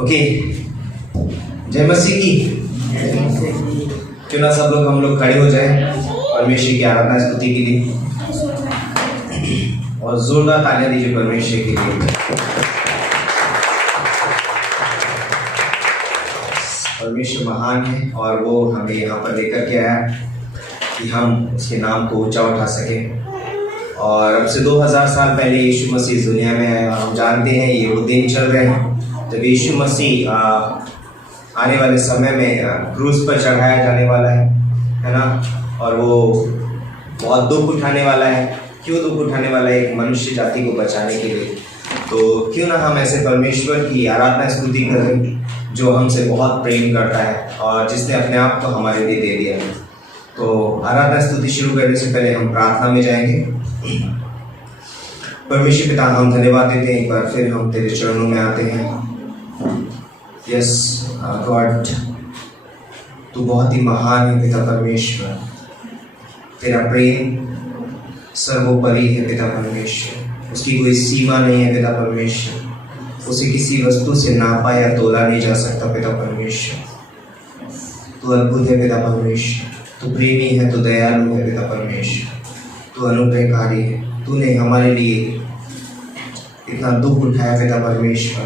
Okay, जय मसीह की। क्यों ना सब लोग हम लोग खड़े हो जाए परमेश्वर की आराधना स्तुति के लिए, और जोरदार तालियां दीजिए परमेश्वर के लिए। परमेश्वर महान है और वो हमें यहाँ पर लेकर के आया कि हम उसके नाम को ऊंचा उठा सकें। और अब से 2000 साल पहले यीशु मसीह इस दुनिया में आए, और हम जानते हैं ये वो दिन चल रहे हैं जब यीशु मसीह आने वाले समय में क्रूस पर चढ़ाया जाने वाला है ना। और वो बहुत दुख उठाने वाला है। क्यों दुख उठाने वाला है? एक मनुष्य जाति को बचाने के लिए। तो क्यों ना हम ऐसे परमेश्वर की आराधना स्तुति करें जो हमसे बहुत प्रेम करता है और जिसने अपने आप को हमारे लिए दे दिया है। तो आराधना स्तुति शुरू करने से पहले हम प्रार्थना में जाएंगे। परमेश्वर पिता, हम धन्यवाद देते हैं, एक बार फिर हम तेरे चरणों में आते हैं। यस गॉड, तू बहुत ही महान है पिता परमेश्वर। तेरा प्रेम सर्वोपरि है पिता परमेश्वर, उसकी कोई सीमा नहीं है पिता परमेश्वर। उसे किसी वस्तु से नापा या तोला नहीं जा सकता पिता परमेश्वर। तू अद्भुत है पिता परमेश्वर, तू प्रेमी है, तू दयालु है पिता परमेश्वर, तू अनुग्रहकारी है। तूने हमारे लिए इतना दुख उठाया पिता परमेश्वर,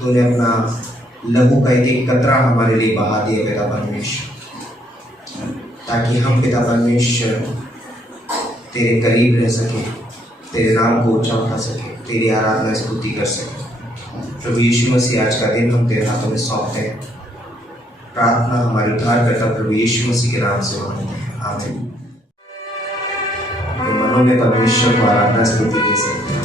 तूने अपना लहू का एक कतरा हमारे लिए बहा दिया पिता परमेश्वर, ताकि हम पिता परमेश्वर तेरे करीब रह सके, तेरे नाम को ऊंचा उठा सके, तेरी आराधना स्तुति कर सके। प्रभु यीशु मसीह, आज का दिन हम तेरे हाथों में सौंपते हैं। प्रार्थना हमारे उद्धारकर्ता प्रभु यीशु मसीह के नाम से मांगते हैं, आमीन। तो मनों में परमेश्वर को आराधना स्तुति दे सकते हैं।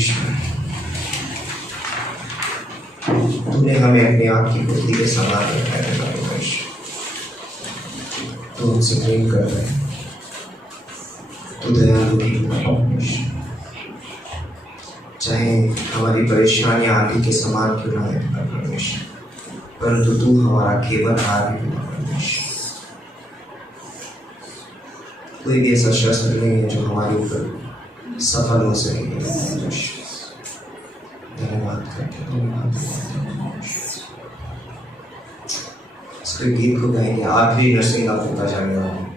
परमेश्वर, तूने हमें अपने आप की बुद्धि के समान रखा है परमेश्वर। तू हमसे प्रेम कर रहा है, तू दयालु भी है परमेश्वर। चाहे हमारी परेशानियां आंधी के समान क्यों ना है परमेश्वर, परंतु तू हमारा केवल हार है परमेश्वर। कोई भी ऐसा शस्त्र नहीं है जो हमारे ऊपर सफल हो सकेगा परमेश्वर। धन्यवाद करते, धन्यवाद। इसके गीत को गाएंगे, आखिरी नरसिंह का होता जाने वाला है।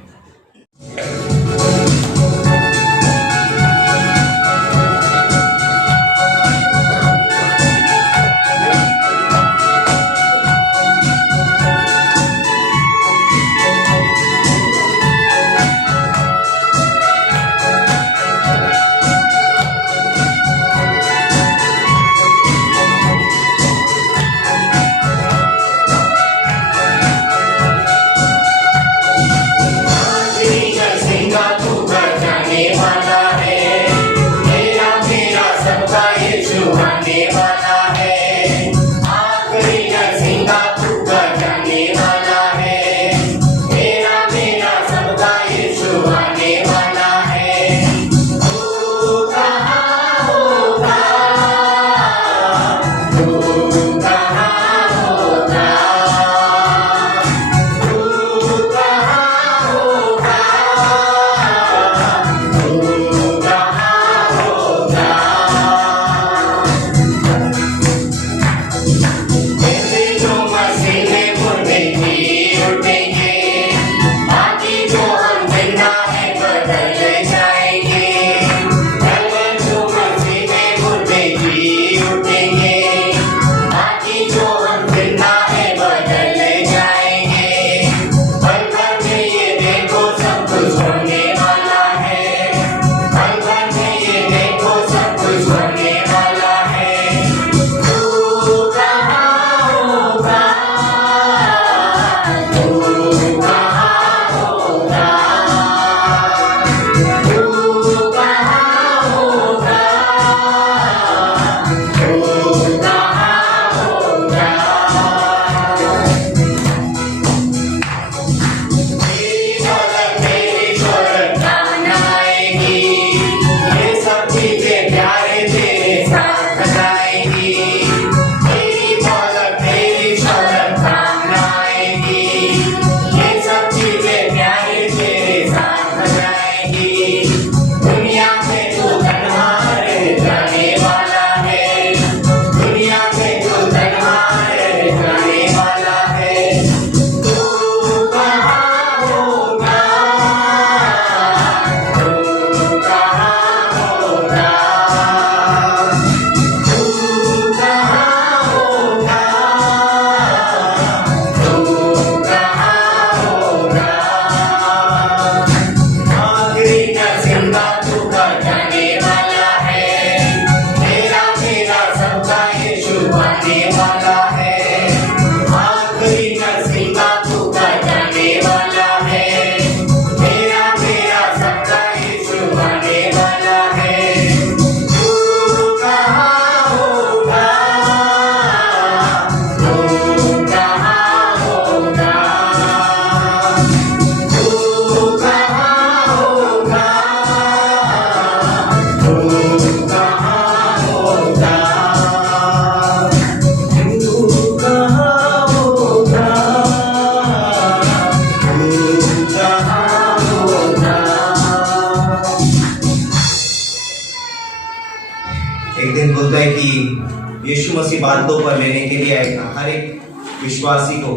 यीशु मसीह बातों पर लेने के लिए आएगा हर एक विश्वासी को।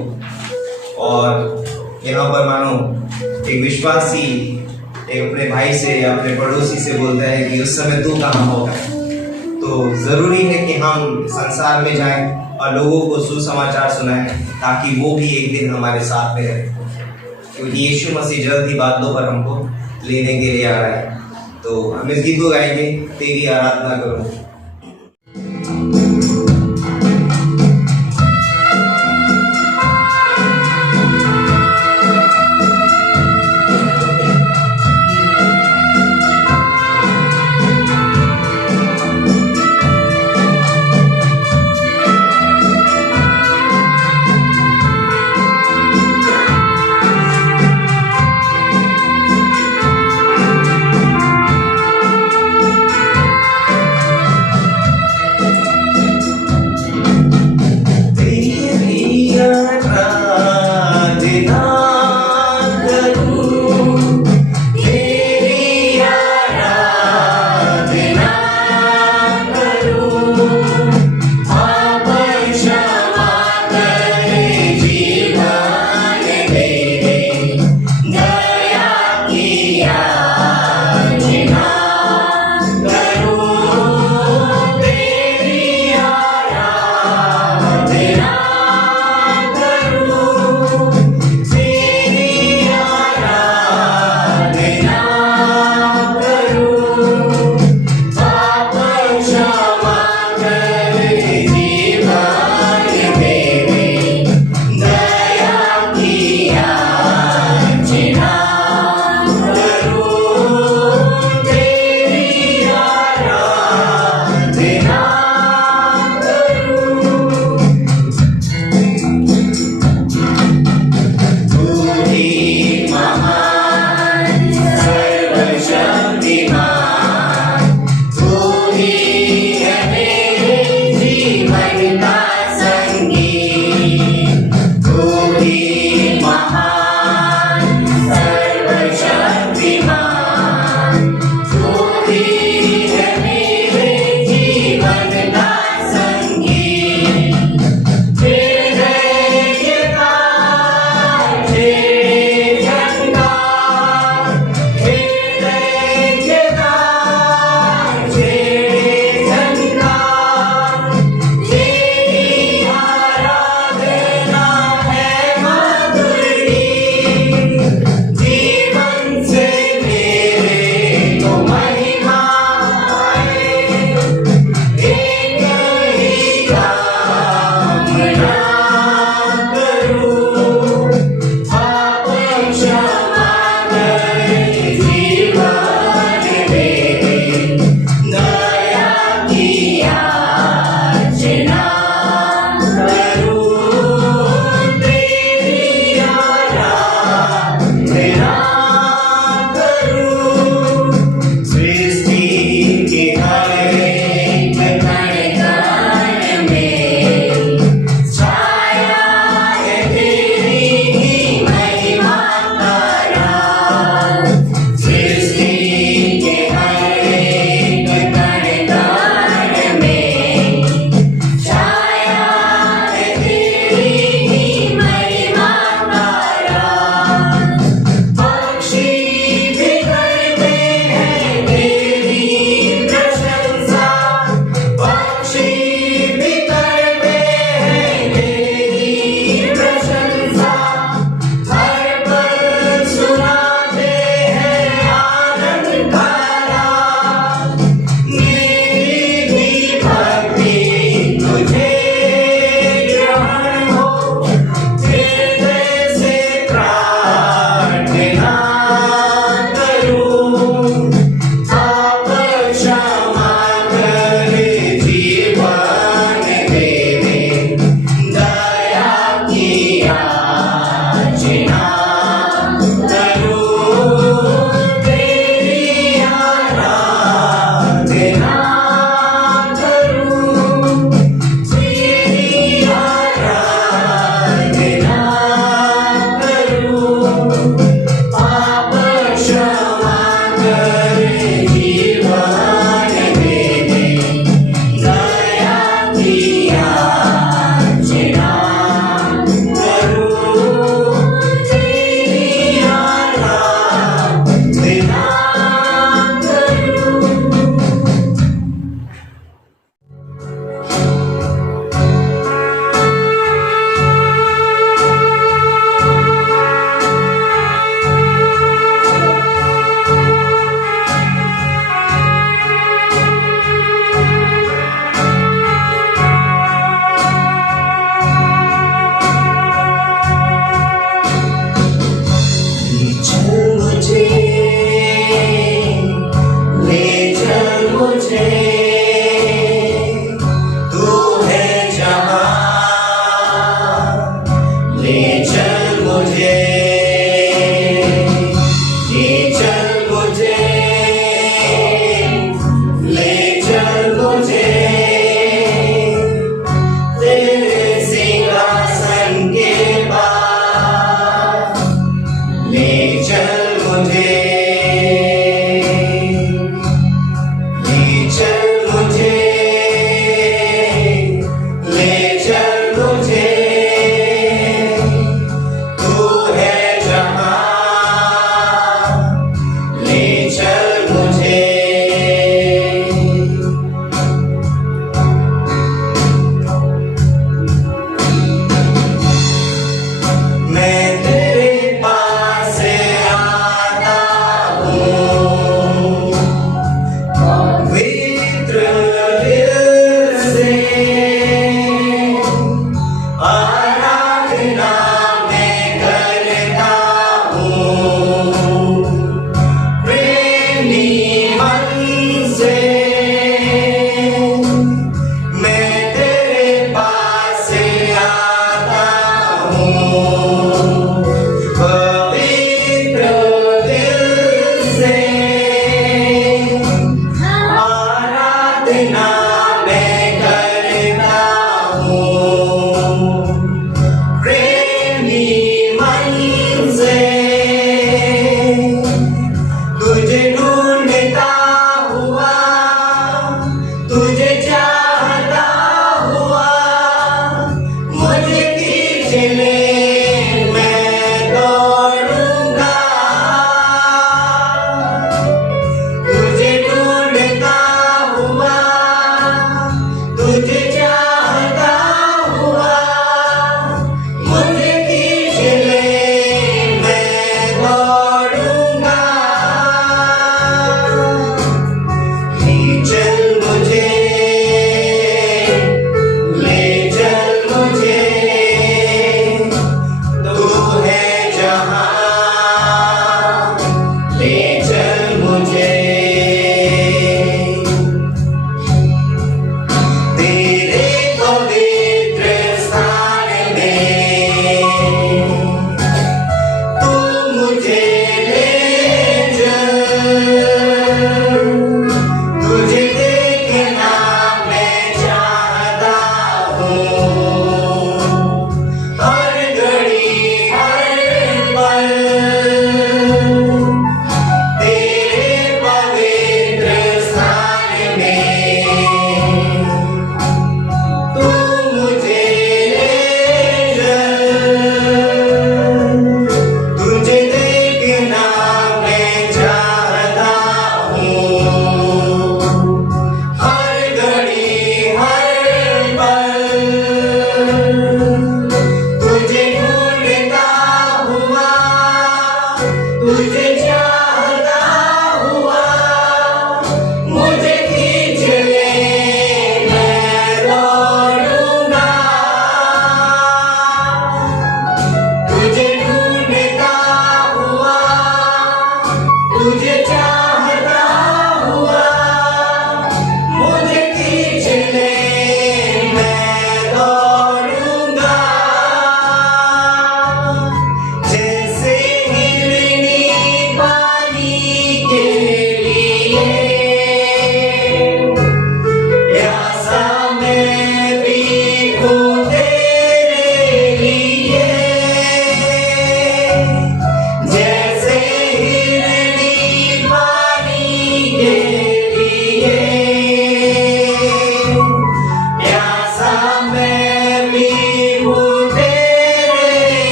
और यहाँ पर मानो एक विश्वासी एक अपने भाई से या अपने पड़ोसी से बोलता है कि उस समय तू कहाँ होगा। तो जरूरी है कि हम संसार में जाएं और लोगों को सुसमाचार सुनाएं ताकि वो भी एक दिन हमारे साथ में रहे, क्योंकि यीशु मसीह जल्द ही बातों पर हमको लेने के लिए आ रहा है। तो हम इस गीत को गाएंगे, तेरी आराधना करो।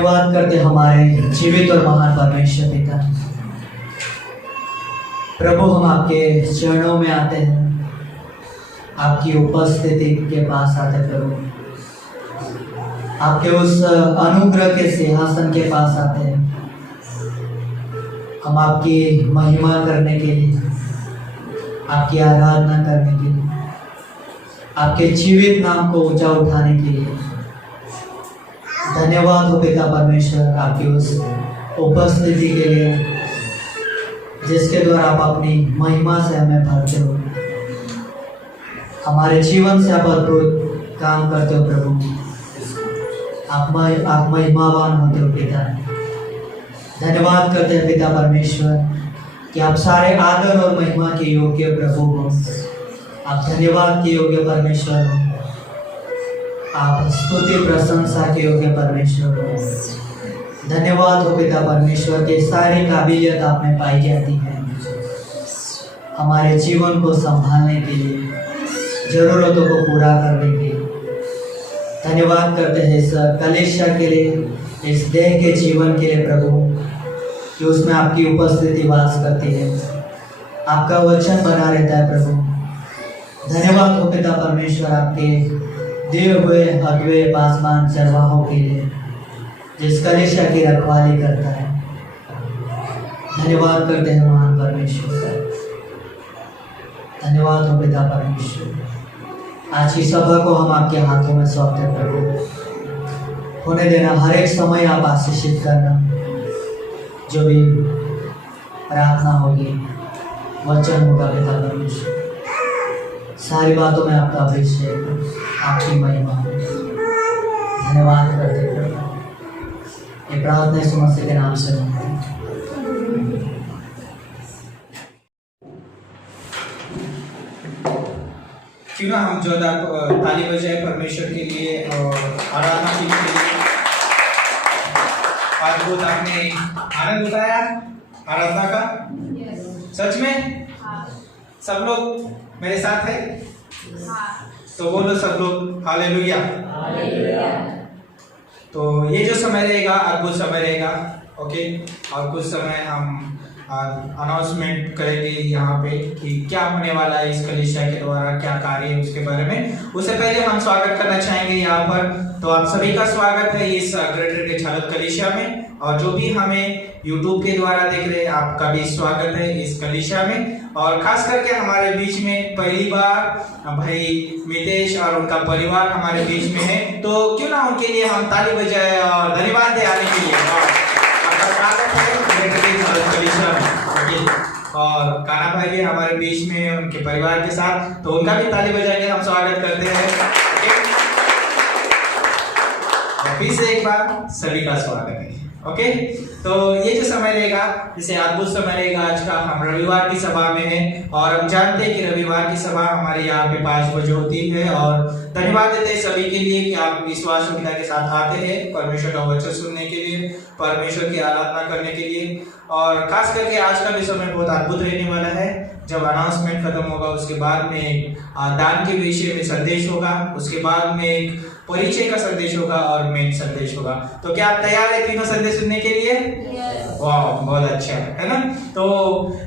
धन्यवाद करते हमारे जीवित और महान परमेश्वर पिता। प्रभु, हम आपके चरणों में आते हैं, आपकी उपस्थिति के पास आते हैं प्रभु, आपके उस अनुग्रह के सिंहासन के पास आते हैं। हम आपकी महिमा करने के लिए, आपकी आराधना करने के लिए, आपके जीवित नाम को ऊंचा उठाने के लिए धन्यवाद हो पिता परमेश्वर, आपकी उस उपस्थिति के लिए जिसके द्वारा आप अपनी महिमा से हमें भरते हो, हमारे जीवन से आप अद्भुत काम करते हो प्रभु। आप महिमावान होते हो पिता। धन्यवाद करते हैं पिता परमेश्वर कि आप सारे आदर और महिमा के योग्य प्रभु हो। आप धन्यवाद के योग्य परमेश्वर हो, आप स्तुति प्रशंसा के योग्य परमेश्वर हो। धन्यवाद हो पिता परमेश्वर के सारी काबिलियत आप में पाई जाती है हमारे जीवन को संभालने के लिए, जरूरतों को पूरा करने के लिए। धन्यवाद करते हैं इस कलीसिया के लिए, इस देह के जीवन के लिए प्रभु, कि उसमें आपकी उपस्थिति वास करती है, आपका वचन बना रहता है प्रभु। धन्यवाद हो पिता परमेश्वर आपके दिए हुए अगुए पासवान चरवाहों के लिए, जिस कलीसिया की रखवाली करता है। धन्यवाद करते हैं महान परमेश्वर का। धन्यवाद हो पिता परमेश्वर। आज की सभा को हम आपके हाथों में सौंपते हैं प्रभु। होने देना, हर एक समय आप आशीषित करना। जो भी प्रार्थना होगी, वचन होगा पिता परमेश्वर, सारी बातों में आपका अभिषेक, आपकी महिमा। धन्यवाद करते प्रभु। ये प्रार्थना यीशु मसीह के नाम से मांगते हैं। क्यों ना हम जोरदार ताली बजाए परमेश्वर के लिए और आराधना के लिए। आज बहुत आपने आनंद उठाया आराधना का। सच में सब लोग मेरे साथ है? तो बोलो सब लोग हालेलुया। तो ये जो समय रहेगा अद्भुत समय रहेगा। ओके, और कुछ समय हम अनाउंसमेंट करेंगे यहाँ पे कि क्या होने वाला है इस कलीसिया के द्वारा, क्या कार्य है उसके बारे में। उससे पहले हम स्वागत करना चाहेंगे यहाँ पर। तो आप सभी का स्वागत है इस ग्रेटर के छालत कलीसिया में, और जो भी हमें YouTube के द्वारा देख रहे हैं आपका भी स्वागत है इस कलीसिया में। और खास करके हमारे बीच में पहली बार भाई मितेश और उनका परिवार हमारे बीच में है, तो क्यों ना उनके लिए हम ताली बजाए और धन्यवाद दे आने के लिए। और आपका स्वागत है ग्रेटर के छालत कलीसिया में। और काना भाई भी हमारे बीच में है उनके परिवार के साथ, तो उनका भी ताली बजाएंगे, हम स्वागत करते हैं। और फिर से एक बार सभी का स्वागत है। ओके, तो ये जो समय रहेगा, जैसे अद्भुत समय रहेगा आज का, हम रविवार की सभा में हैं और हम जानते हैं कि रविवार की सभा हमारे यहाँ पे 5 बजे होती है। और धन्यवाद देते हैं सभी के लिए कि आप विश्वास के साथ आते हैं परमेश्वर का वचन सुनने के लिए, परमेश्वर की आराधना करने के लिए। और खास करके आज का भी समय बहुत अद्भुत रहने वाला है। जब अनाउंसमेंट खत्म होगा उसके बाद में दान के विषय में संदेश होगा, उसके बाद में एक परिचय का संदेश होगा और मेन संदेश होगा। तो क्या आप तैयार है तीनों संदेश सुनने के लिए? वाह, बहुत अच्छा है ना। तो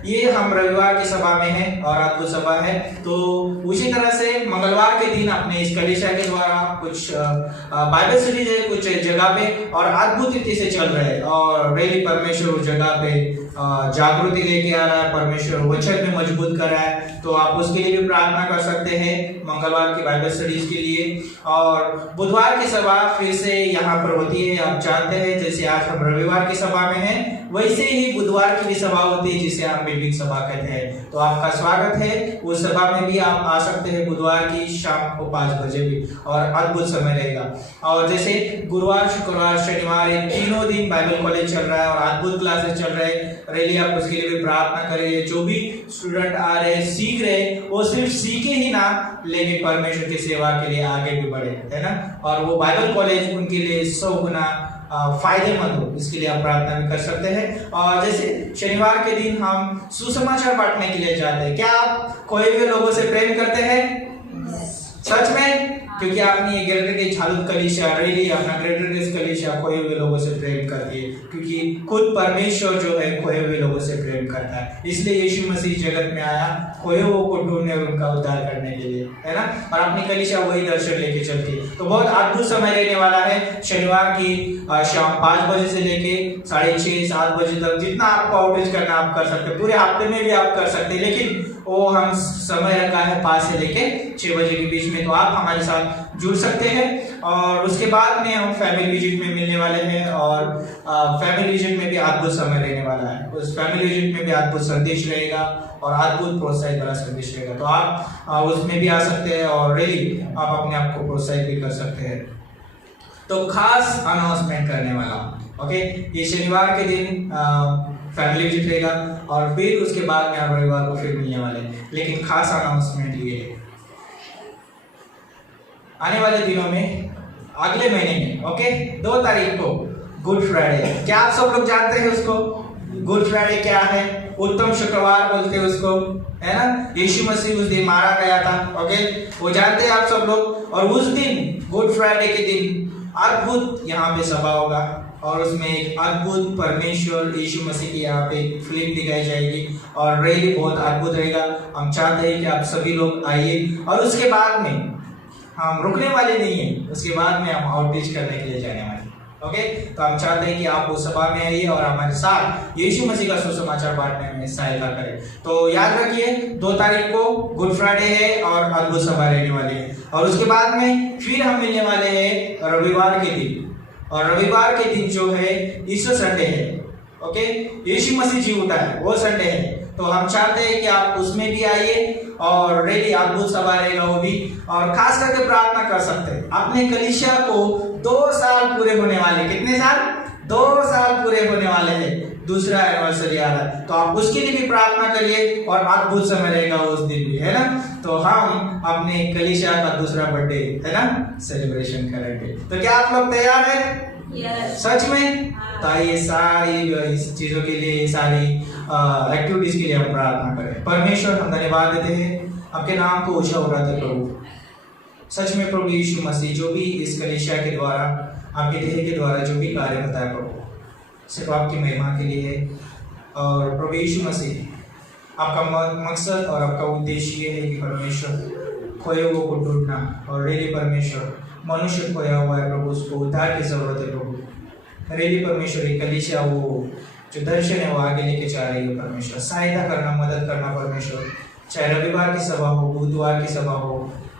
ये हम रविवार की सभा में है और अद्भुत सभा है। तो उसी तरह से मंगलवार के दिन अपने इस कलीसिया के द्वारा कुछ बाइबल स्टडी है कुछ जगह पे और अद्भुत रीति से चल रहे हैं। और रेली परमेश्वर उस जगह पे जागृति लेके आ रहा है, परमेश्वर वचन में मजबूत कर रहा है। तो आप उसके लिए भी प्रार्थना कर सकते हैं मंगलवार की बाइबल स्टडीज के लिए। और बुधवार की सभा फिर से यहाँ पर होती है। आप जानते हैं जैसे आज हम रविवार की सभा में हैं, वैसे ही बुधवार की भी सभा होती है जिसे हम बिल्विक सभा कहते हैं। तो आपका स्वागत है, उस सभा में भी आप आ सकते हैं बुधवार की शाम को 5 बजे भी, और अद्भुत समय रहेगा। और जैसे गुरुवार, शुक्रवार, शनिवार ये तीनों दिन बाइबल कॉलेज चल रहा है और अद्भुत क्लासेस चल रहे हैं। रेली आप उसके लिए भी प्रार्थना करें। जो भी स्टूडेंट आ रहे हैं, सीख रहे, वो सिर्फ सीखे ही ना, लेकिन परमेश्वर की सेवा के लिए आगे भी बढ़े, है ना। और वो बाइबल कॉलेज उनके लिए 100 गुना फायदेमंद हो, इसके लिए आप प्रार्थना भी कर सकते हैं। और जैसे शनिवार के दिन हम सुसमाचार बांटने के लिए जाते हैं। क्या आप कोई भी लोगों से प्रेम करते हैं? सच में क्योंकि आपने ये ग्रेटर डे झालुद कलीसिया रेली अपना ग्रेटर डे कलीसिया खोए हुए लोगों से प्रेम करती है, क्योंकि खुद परमेश्वर जो है खोए हुए लोगों से प्रेम करता है। इसलिए यीशु मसीह जगत में आया खोए हुए को ढूंढने और उनका उद्धार करने के लिए, है ना। और अपनी कलीसिया वही दर्शन लेके चलती है। तो बहुत अद्भुत समय रहने वाला है शनिवार की शाम 5 बजे से लेके 6:30 7 बजे तक। जितना आपको आउटरीच करना आप कर सकते हैं, पूरे हफ्ते में भी आप कर सकते हैं, लेकिन वो हम समय रखा है 5 से लेके 6 बजे के बीच में। तो आप हमारे साथ जुड़ सकते हैं। और उसके बाद में हम फैमिली विजिट में मिलने वाले हैं, और फैमिली विजिट में भी अद्भुत समय रहने वाला है। उस फैमिली विजिट में भी अद्भुत संदेश रहेगा और अद्भुत प्रोत्साहित वाला संदेश रहेगा। तो आप उसमें भी आ सकते हैं और रियली आप अपने आप को प्रोत्साहित भी कर सकते हैं। तो खास अनाउंसमेंट करने वाला, ओके, ये शनिवार के दिन फैमिली विजिट रहेगा और फिर उसके बाद में आप रविवार को फिर मिलने वाले हैं। लेकिन खास अनाउंसमेंट ये है, आने वाले दिनों में अगले महीने में, ओके, 2 तारीख को गुड फ्राइडे। क्या आप सब लोग जानते हैं उसको? गुड फ्राइडे क्या है? उत्तम शुक्रवार बोलते हैं उसको, है ना। यीशु मसीह उस दिन मारा गया था, ओके, वो जानते हैं आप सब लोग। और उस दिन गुड फ्राइडे के दिन अद्भुत यहाँ पे सभा होगा और उसमें एक अद्भुत परमेश्वर यीशु मसीह की यहाँ पे फिल्म दिखाई जाएगी और रियली बहुत अद्भुत रहेगा। हम चाहते हैं कि आप सभी लोग आइए। और उसके बाद में हम रुकने वाले नहीं हैं, उसके बाद में हम आउटरीच करने के लिए जाने वाले, ओके। तो हम चाहते हैं कि आप उस सभा में आइए और हमारे साथ यीशु मसीह का सुसमाचार बांटने में सहायता करें। तो याद रखिए 2 तारीख को गुड फ्राइडे है और अद्भुत सभा रहने वाली है। और उसके बाद में फिर हम मिलने वाले हैं रविवार के दिन, और रविवार के दिन जो है ईस्टर संडे है, ओके, यीशु मसीह जी उठा है वो संडे है। तो हम चाहते हैं कि आप उसमें भी आइए और रेडी अद्भुत सभा रहेगा वो भी। और खास करके प्रार्थना कर सकते हैं अपने कलीसिया को 2 साल पूरे होने वाले। कितने साल? 2 साल पूरे होने वाले हैं, दूसरा एनिवर्सरी आ रहा है। तो आप उसके लिए भी प्रार्थना करिए और अद्भुत समय रहेगा उस दिन भी, है ना। तो हम अपने कलीसिया का दूसरा बर्थडे, है ना, सेलिब्रेशन करेंगे। तो क्या आप लोग तैयार हैं? सच में? तो ये सारी इस चीजों के लिए, सारी एक्टिविटीज के लिए हम प्रार्थना करें। परमेश्वर हम धन्यवाद देते हैं, आपके नाम को ऊंचा उठाते प्रभु। सच में प्रभु यीशु मसीह जो भी इस कलीसिया के द्वारा, आपके देह के द्वारा जो भी कार्य होता है प्रभु, सिर्फ आपकी महिमा के लिए है। और प्रभु यीशु मसीह आपका मकसद और आपका उद्देश्य ये है कि परमेश्वर खोए हुए को ढूंढना, और रेली परमेश्वर मनुष्य खोया हुआ है प्रभु, उसको उद्धार की जरूरत है प्रभु। रेली परमेश्वर एक कलीसिया वो जो दर्शन है वो आगे लेके जा रही है परमेश्वर। सहायता करना, मदद करना परमेश्वर, चाहे रविवार की सभा हो, बुधवार की सभा हो,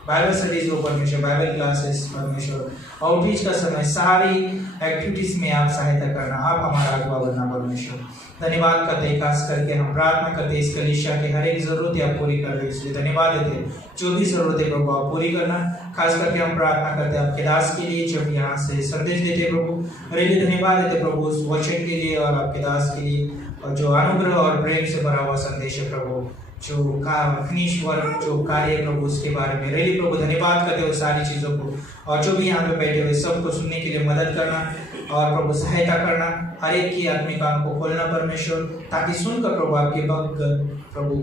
बाइबल स्टडीज हो परमेश्वर, बाइबल क्लासेस परमेश्वर, आउटरीच का समय, सारी एक्टिविटीज में आप सहायता करना, आप हमारा अगुवा बनना परमेश्वर। धन्यवाद करते हैं, खास करके हम प्रार्थना करते हैं इस कलीसिया की हर एक जरूरत आप पूरी कर रहे, इसलिए धन्यवाद देते हैं। जो भी जरूरत है प्रभु आप पूरी करना। खास करके हम प्रार्थना करते हैं आपके दास के लिए जो यहाँ से संदेश देते प्रभु। रेली धन्यवाद देते प्रभु उस वचन के लिए और आपके दास के लिए, और जो अनुग्रह और प्रेम से भरा हुआ संदेश है प्रभु, जो फिनिश वर्क जो कार्य प्रभु उसके बारे में रेली प्रभु धन्यवाद करते हो सारी चीज़ों को। और जो भी यहाँ पे बैठे हुए सबको सुनने के लिए मदद करना और प्रभु सहायता करना, हर एक की आत्मिक कान को खोलना परमेश्वर, ताकि सुनकर प्रभु आपके भक्त प्रभु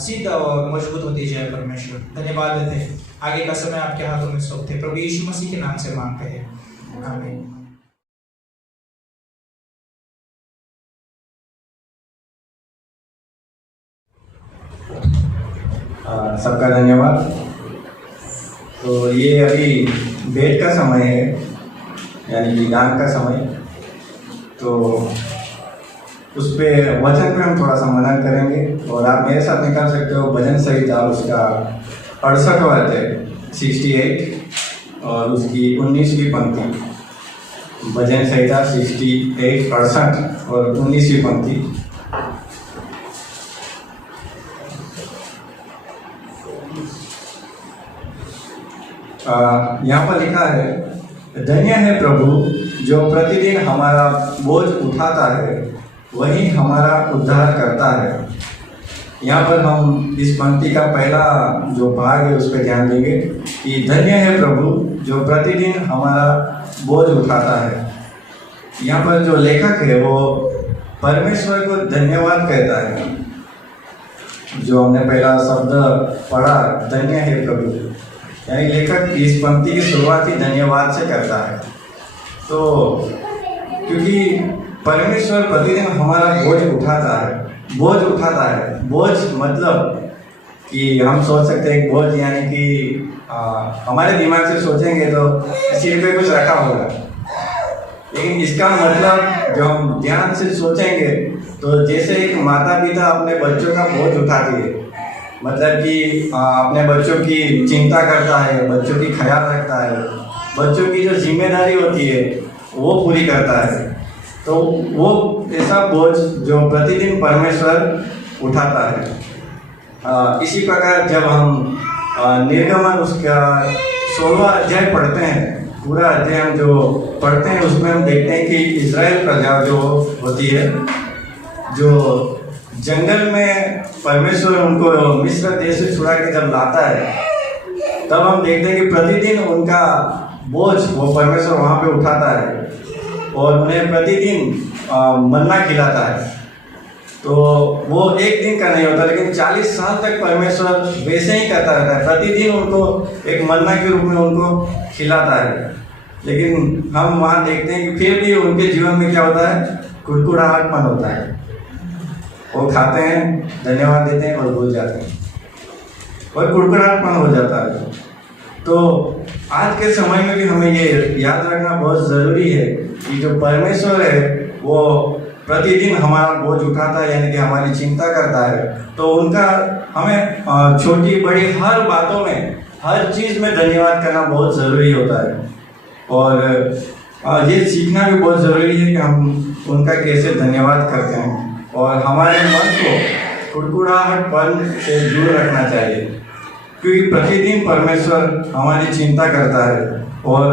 सीधा और मजबूत होती जाए परमेश्वर। धन्यवाद देते हैं, आगे का समय आपके हाथों में सौंपते प्रभु यीशु मसीह के नाम से मांगते हैं, आमीन। सबका धन्यवाद। तो ये अभी भेंट का समय है, यानी कि दान का समय। तो उस पे वचन पे हम थोड़ा सा मनन करेंगे और आप मेरे साथ निकाल सकते हो भजन संहिता उसका 68वां अध्याय 68 और उसकी 19वीं पंक्ति। भजन संहिता 68 68 और 19वीं पंक्ति। यहाँ पर लिखा है, धन्य है प्रभु जो प्रतिदिन हमारा बोझ उठाता है, वही हमारा उद्धार करता है। यहाँ पर हम इस पंक्ति का पहला जो भाग है उस पर ध्यान देंगे कि धन्य है प्रभु जो प्रतिदिन हमारा बोझ उठाता है। यहाँ पर जो लेखक है वो परमेश्वर को धन्यवाद कहता है। जो हमने पहला शब्द पढ़ा, धन्य है प्रभु, यानी लेखक इस पंक्ति की शुरुआत ही धन्यवाद से करता है। तो क्योंकि परमेश्वर प्रतिदिन हमारा बोझ उठाता है। बोझ मतलब कि हम सोच सकते हैं बोझ यानी कि हमारे दिमाग से सोचेंगे तो सिर पे कुछ रखा होगा, लेकिन इसका मतलब जो हम ध्यान से सोचेंगे तो जैसे एक माता पिता अपने बच्चों का बोझ उठाती है, मतलब कि अपने बच्चों की चिंता करता है, बच्चों की ख्याल रखता है, बच्चों की जो जिम्मेदारी होती है वो पूरी करता है, तो वो ऐसा बोझ जो प्रतिदिन परमेश्वर उठाता है। इसी प्रकार जब हम निर्गमन उसका 16वां अध्याय पढ़ते हैं, पूरा अध्याय हम जो पढ़ते हैं उसमें हम देखते हैं कि इजराइल प्रजा जो होती है, जो जंगल में परमेश्वर उनको मिस्र देश से छुड़ा के जब लाता है, तब हम देखते हैं कि प्रतिदिन उनका बोझ वो परमेश्वर वहाँ पे उठाता है और उन्हें प्रतिदिन मन्ना खिलाता है। तो वो एक दिन का नहीं होता, लेकिन 40 साल तक परमेश्वर वैसे ही करता रहता है, प्रतिदिन उनको एक मन्ना के रूप में उनको खिलाता है। लेकिन हम वहाँ देखते हैं कि फिर भी उनके जीवन में क्या होता है, कुड़कुड़ाहटपन होता है। वो खाते हैं, धन्यवाद देते हैं और भूल जाते हैं और कुड़कुड़ाहटपन हो जाता है। तो आज के समय में भी हमें ये याद रखना बहुत ज़रूरी है कि जो परमेश्वर है वो प्रतिदिन हमारा बोझ उठाता है, यानी कि हमारी चिंता करता है। तो उनका हमें छोटी बड़ी हर बातों में, हर चीज़ में धन्यवाद करना बहुत ज़रूरी होता है। और ये सीखना भी बहुत ज़रूरी है कि हम उनका कैसे धन्यवाद करते हैं और हमारे मन को कुड़कुड़ाहटपन से दूर रखना चाहिए, क्योंकि प्रतिदिन परमेश्वर हमारी चिंता करता है। और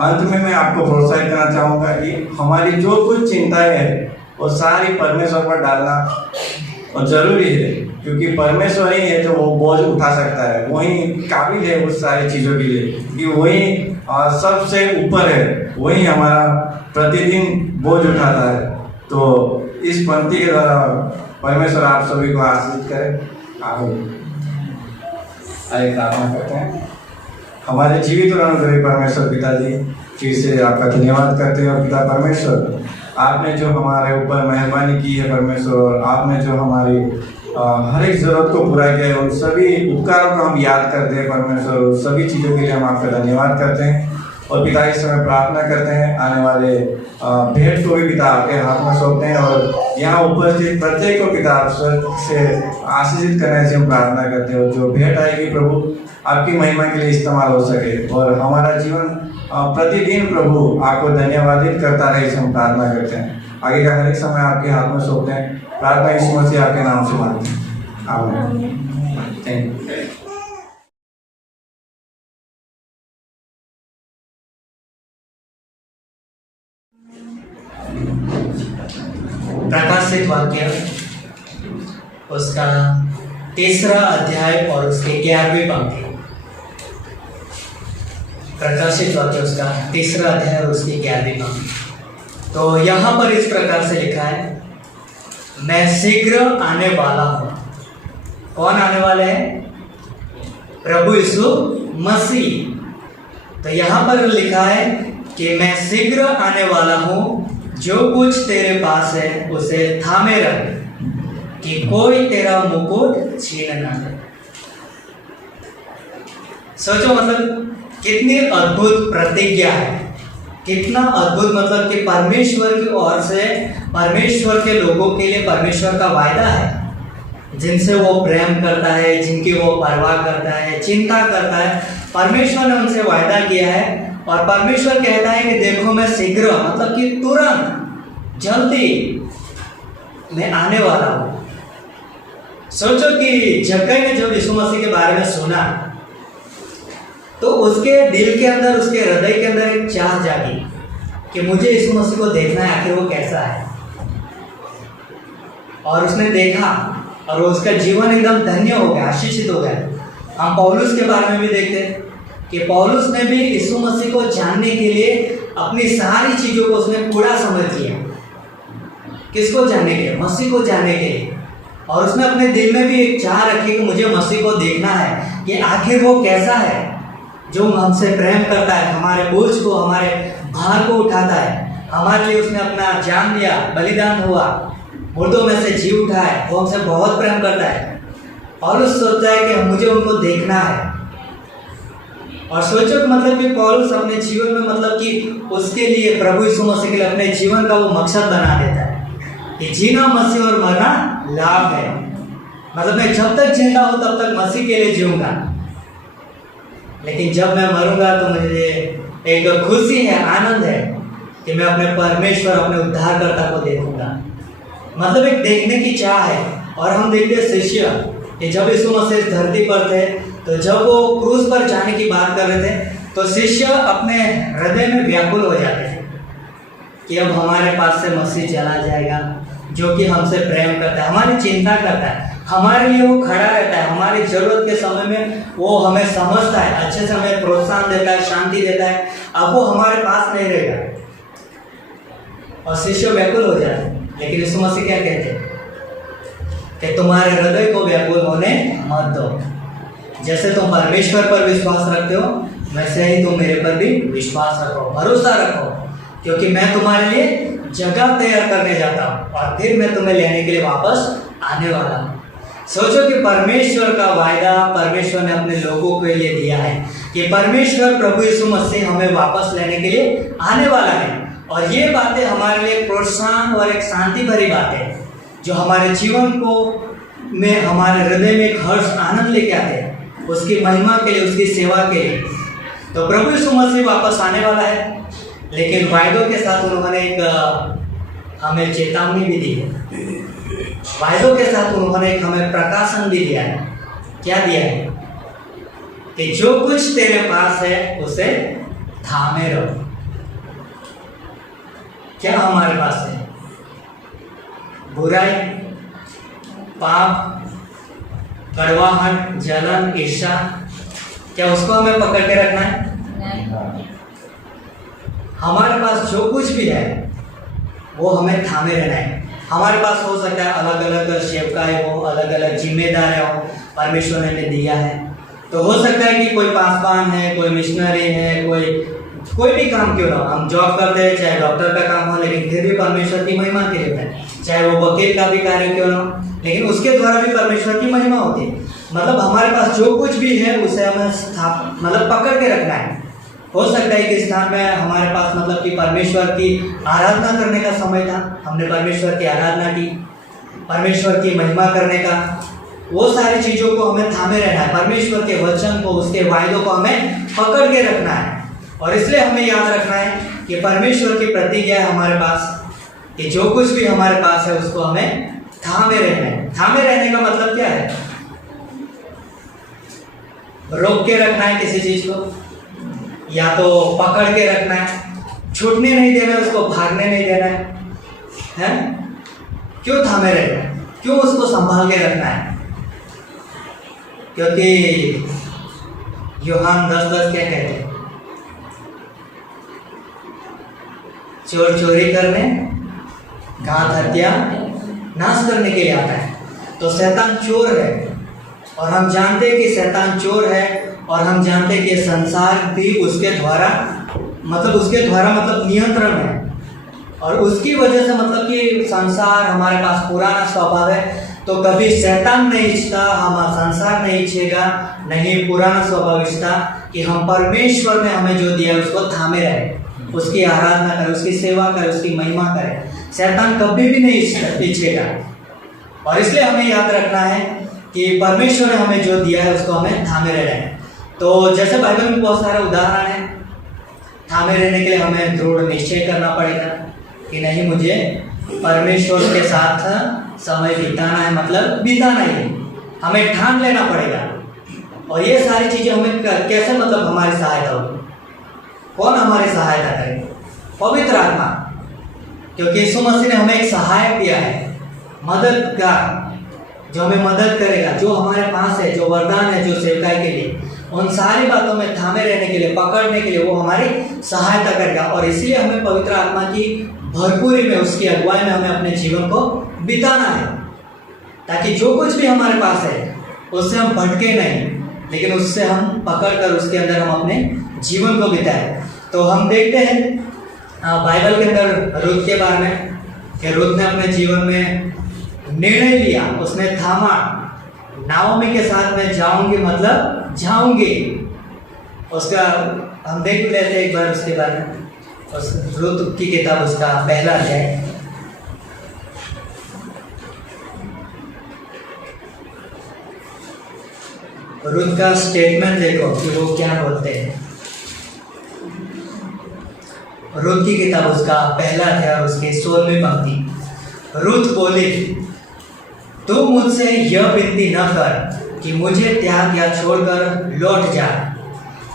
अंत में मैं आपको प्रोत्साहित करना चाहूँगा कि हमारी जो कुछ चिंताएं हैं वो सारी परमेश्वर पर डालना और ज़रूरी है, क्योंकि परमेश्वर ही है जो वो बोझ उठा सकता है, वही काबिल है उस सारी चीज़ों के लिए, कि वही सबसे ऊपर है, वही हमारा प्रतिदिन बोझ उठाता है। तो इस पंक्ति के द्वारा परमेश्वर आप सभी को आशीषित करे। आमीन। आइए प्रार्थना करते हैं। हमारे जीवित और अनुग्रही परमेश्वर पिताजी, फिर से आपका धन्यवाद करते हैं। और पिता परमेश्वर, आपने जो हमारे ऊपर मेहरबानी की है परमेश्वर, आपने जो हमारी हर एक ज़रूरत को पूरा किया है, उन सभी उपकारों को हम याद करते हैं परमेश्वर, उन सभी चीज़ों के लिए हम आपका धन्यवाद करते हैं। और पिता इस समय प्रार्थना करते हैं, आने वाले भेंट को भी पिता आपके हाथ में सौंपते हैं और यहाँ उपस्थित प्रत्येक को पिता आप से आशीषित करने से हम प्रार्थना करते हैं। और जो भेंट आएगी प्रभु आपकी महिमा के लिए इस्तेमाल हो सके और हमारा जीवन प्रतिदिन प्रभु आपको धन्यवादित करता रहे, इसे हम प्रार्थना करते हैं। आगे का हर एक समय आपके हाथ में सौंपते हैं। प्रार्थना यीशु मसीह आपके नाम से मांगते हैं। आमीन। Thank you. प्रकाशित वाक्य उसका 3रा अध्याय और उसके 11वीं पंक्ति। प्रकाशित वाक्य उसका 3रा अध्याय और उसकी 11वीं पंक्ति। तो यहाँ पर इस प्रकार से लिखा है, मैं शीघ्र आने वाला हूँ। कौन आने वाले हैं? प्रभु यीशु मसीह। तो यहाँ पर लिखा है कि मैं शीघ्र आने वाला हूँ, जो कुछ तेरे पास है उसे थामे रख, कि कोई तेरा मुकुट छीन न ले। सोचो, मतलब कितनी अद्भुत प्रतिज्ञा है, कितना अद्भुत, मतलब कि परमेश्वर की ओर से परमेश्वर के लोगों के लिए परमेश्वर का वायदा है, जिनसे वो प्रेम करता है, जिनकी वो परवाह करता है, चिंता करता है। परमेश्वर ने उनसे वायदा किया है और परमेश्वर कहता है कि देखो मैं शीघ्र, मतलब कि तुरंत, जल्दी मैं आने वाला हूँ। सोचो कि जक्कई ने जब यीशु मसीह के बारे में सुना तो उसके दिल के अंदर, उसके हृदय के अंदर एक चाह जागी कि मुझे यीशु मसीह को देखना है, आखिर वो कैसा है। और उसने देखा और उसका जीवन एकदम धन्य हो गया, आशीषित हो गया। हम पौलुस के बारे में भी देखते हैं कि पौलुस ने भी यीशु मसीह को जानने के लिए अपनी सारी चीज़ों को उसने पूरा समझ लिया। किसको जानने के लिए? मसीह को जानने के लिए। और उसने अपने दिल में भी एक चाह रखी कि मुझे मसीह को देखना है कि आखिर वो कैसा है, जो हमसे प्रेम करता है, हमारे बोझ को, हमारे भार को उठाता है, हमारे लिए उसने अपना जान दिया, बलिदान हुआ, मुर्दों में से जी उठा है, वो हमसे बहुत प्रेम करता है। पौलुस सोचता है कि मुझे उनको देखना है। और सोचो कि मतलब कि पौलुस अपने जीवन में मतलब कि उसके लिए, प्रभु यीशु मसीह के लिए अपने जीवन का वो मकसद बना देता है कि जीना मसीह और मरना लाभ है। मतलब मैं जब तक जिंदा हूं तब तक मसीह के लिए जीऊंगा, लेकिन जब मैं मरूंगा तो मुझे एक खुशी है, आनंद है कि मैं अपने परमेश्वर, अपने उद्धारकर्ता को देखूंगा। मतलब एक देखने की चाह है। और हम देखते हैं शिष्य कि जब यीशु मसीह इस धरती पर थे, तो जब वो क्रूस पर जाने की बात कर रहे थे, तो शिष्य अपने हृदय में व्याकुल हो जाते थे कि अब हमारे पास से मसीह चला जाएगा, जो कि हमसे प्रेम करता है, हमारी चिंता करता है, हमारे लिए वो खड़ा रहता है, हमारी जरूरत के समय में वो हमें समझता है, अच्छे से हमें प्रोत्साहन देता है, शांति देता है। अब वो हमारे पास नहीं रहेगा और शिष्य व्याकुल हो जाते हैं। लेकिन यीशु मसीह क्या कहते हैं कि तुम्हारे हृदय को व्याकुल होने मत दो। जैसे तुम परमेश्वर पर विश्वास रखते हो, वैसे ही तुम मेरे पर भी विश्वास रखो, भरोसा रखो, क्योंकि मैं तुम्हारे लिए जगह तैयार करने जाता हूँ और फिर मैं तुम्हें लेने के लिए वापस आने वाला हूँ। सोचो कि परमेश्वर का वायदा परमेश्वर ने अपने लोगों के लिए दिया है कि परमेश्वर प्रभु यीशु मसीह हमें वापस लेने के लिए आने वाला है। और ये बातें हमारे लिए प्रोत्साहन और एक शांति भरी बातें हैं, जो हमारे जीवन को में, हमारे हृदय में एक हर्ष, आनंद लेके आते हैं, उसकी महिमा के लिए, उसकी सेवा के लिए। तो प्रभु यीशु मसीह वापस आने वाला है, लेकिन वायदों के साथ उन्होंने एक हमें चेतावनी भी दी है। वायदों के साथ उन्होंने एक हमें प्रकाशन भी दिया है। क्या दिया है? कि जो कुछ तेरे पास है उसे थामे रहो। क्या हमारे पास है? बुराई, पाप, कड़वाहट, जलन, ईर्ष्या, क्या उसको हमें पकड़ के रखना है? हमारे पास जो कुछ भी है वो हमें थामे रहना है। हमारे पास हो सकता है अलग अलग सेवकाएं हो, अलग अलग जिम्मेदारियां हो, परमेश्वर ने हमें दिया है। तो हो सकता है कि कोई पासवान है, कोई मिशनरी है, कोई भी काम क्यों ना हो, हम जॉब करते हैं, चाहे डॉक्टर का काम हो, लेकिन फिर भी परमेश्वर की महिमा के लिए है। चाहे वो वकील का भी कार्य क्यों ना हो, लेकिन उसके द्वारा भी परमेश्वर की महिमा होती है। मतलब हमारे पास जो कुछ भी है उसे हमें मतलब पकड़ के रखना है। हो सकता है कि स्थान में हमारे पास मतलब कि परमेश्वर की आराधना करने का समय था, हमने परमेश्वर की आराधना की, परमेश्वर की महिमा करने का, वो सारी चीज़ों को हमें थामे रहना है। परमेश्वर के वचन को, उसके वायदों को हमें पकड़ के रखना है। और इसलिए हमें याद रखना है कि परमेश्वर की प्रतिज्ञा है हमारे पास कि जो कुछ भी हमारे पास है उसको हमें थामे रहना है। थामे रहने का मतलब क्या है? रोक के रखना है किसी चीज को, या तो पकड़ के रखना है, छूटने नहीं देना है, उसको भागने नहीं देना है? क्यों थामे रहना है? क्यों उसको संभाल के रखना है? क्योंकि यूहन्ना 10:10 क्या कहते हैं? चोर चोरी करने, घात, हत्या, नाश करने के लिए आता है। तो शैतान चोर है और हम जानते हैं कि शैतान चोर है, और हम जानते हैं कि संसार भी उसके द्वारा मतलब नियंत्रण है। और उसकी वजह से मतलब कि संसार, हमारे पास पुराना स्वभाव है, तो कभी शैतान नहीं इच्छता, हम संसार नहीं इच्छेगा, नहीं पुराना स्वभाव इच्छता कि हम परमेश्वर ने हमें जो दिया उसको थामे रहे, उसकी आराधना करें, उसकी सेवा करें, उसकी महिमा करें। शैतान कभी भी नहीं इच्छेगा। और इसलिए हमें याद रखना है कि परमेश्वर ने हमें जो दिया है उसको हमें थामे रहना है। तो जैसे बाइबल में बहुत सारे उदाहरण हैं, थामे रहने के लिए हमें दृढ़ निश्चय करना पड़ेगा कि नहीं, मुझे परमेश्वर के साथ समय बिताना है, मतलब बिताना ही, हमें ठान लेना पड़ेगा। और ये सारी चीज़ें हमें कैसे मतलब हमारी सहायता होगी? कौन हमारी सहायता करेगा? पवित्र आत्मा, क्योंकि यीशु मसीह ने हमें एक सहायक दिया है, मददगार, जो हमें मदद करेगा, जो हमारे पास है, जो वरदान है, जो सेवकाई के लिए, उन सारी बातों में थामे रहने के लिए, पकड़ने के लिए वो हमारी सहायता करेगा। और इसलिए हमें पवित्र आत्मा की भरपूरी में, उसकी अगुवाई में हमें अपने जीवन को बिताना है, ताकि जो कुछ भी हमारे पास है उससे हम भटके नहीं, लेकिन उससे हम पकड़ कर उसके अंदर हम अपने जीवन को बिताए। तो हम देखते हैं बाइबल के अंदर रुत के बारे में कि रुत ने अपने जीवन में निर्णय लिया, उसने थामा, नाओमी के साथ मैं जाऊंगी मतलब जाऊंगी। उसका हम देख लेते हैं एक बार उसके बारे में, उस रुत की किताब उसका पहला अध्याय। रुत का स्टेटमेंट देखो कि वो क्या बोलते हैं। रुत की किताब उसका पहला अध्याय उसके 16वीं पंक्ति। रुत बोली, तू मुझसे यह विनती न कर कि मुझे त्याग या छोड़कर लौट जा,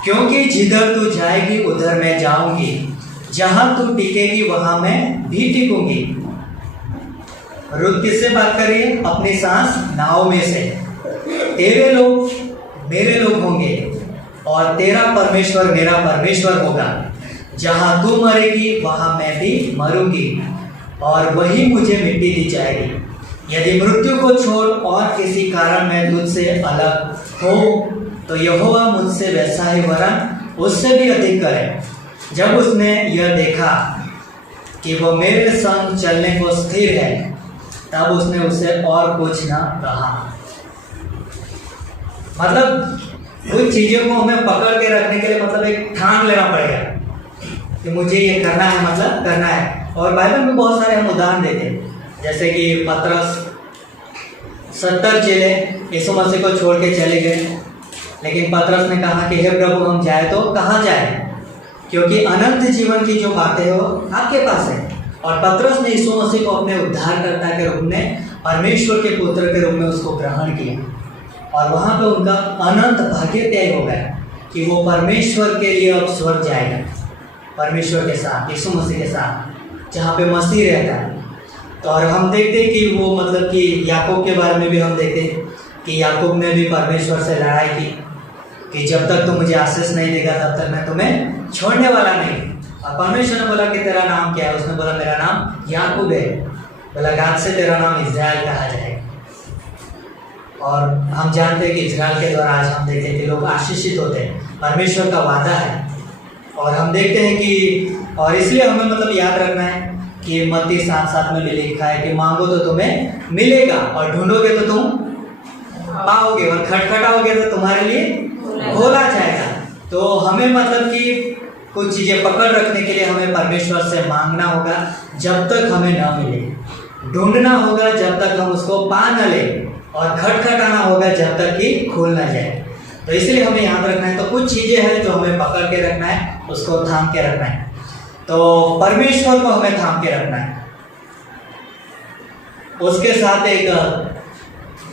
क्योंकि जिधर तू जाएगी उधर मैं जाऊंगी, जहां तू टिकेगी वहां मैं भी टिकूंगी। रुत किससे बात कर रही है? अपनी सास नाओमी से। तेरे लोग मेरे लोग होंगे और तेरा परमेश्वर मेरा परमेश्वर होगा। जहां तू मरेगी वहां मैं भी मरूंगी और वही मुझे मिट्टी दी जाएगी। यदि मृत्यु को छोड़ और किसी कारण मैं तुझसे अलग हो तो यहोवा मुझसे वैसा ही वरन उससे भी अधिक करे। जब उसने यह देखा कि वो मेरे संग चलने को स्थिर है, तब उसने उसे और कुछ न कहा। मतलब कुछ चीजों को हमें पकड़ के रखने के लिए मतलब एक ठान लेना पड़ेगा कि मुझे ये करना है, मतलब करना है। और बाइबल में बहुत सारे हम उदाहरण देते हैं, जैसे कि पतरस 70 चेले यीशु मसीह को छोड़ के चले गए, लेकिन पतरस ने कहा कि हे प्रभु हम जाए तो कहाँ जाए, क्योंकि अनंत जीवन की जो बातें हो आपके पास है। और पतरस ने यीशु मसीह को अपने उद्धारकर्ता के रूप में, परमेश्वर के पुत्र के रूप में उसको ग्रहण किया और वहाँ पे उनका अनंत भाग्य तय हो गया कि वो परमेश्वर के लिए अब स्वर्ग जाएगा, परमेश्वर के साथ, यीशु मसीह के साथ, जहाँ पे मसीह रहता है। तो और हम देखते हैं कि वो मतलब कि याकूब के बारे में भी हम देखते हैं कि याकूब ने भी परमेश्वर से लड़ाई की कि जब तक तुम मुझे आशीष नहीं देगा तब तक मैं तुम्हें छोड़ने वाला नहीं। और परमेश्वर ने बोला कि तेरा नाम क्या है? उसने बोला मेरा नाम याकूब है। बोला आज से तेरा नाम इज़राइल कहा जाएगा। और हम जानते हैं कि इज़राइल के द्वारा आज हम देखते हैं कि लोग आशीषित होते हैं, परमेश्वर का वादा है। और हम देखते हैं कि और इसलिए हमें मतलब याद रखना है कि मत्ती 7:7 में भी लिखा है कि मांगो तो तुम्हें मिलेगा और ढूंढोगे तो तुम पाओगे और खटखटाओगे तो तुम्हारे लिए खोला जाएगा। तो हमें मतलब कि कुछ चीज़ें पकड़ रखने के लिए हमें परमेश्वर से मांगना होगा जब तक हमें न मिले, ढूंढना होगा जब तक हम उसको पा न ले, और खटखटाना होगा जब तक कि खुल ना जाए। तो इसलिए हमें याद रखना है। तो कुछ चीज़ें हैं जो हमें पकड़ के रखना है, उसको थाम के रखना है। तो परमेश्वर को हमें थाम के रखना है, उसके साथ एक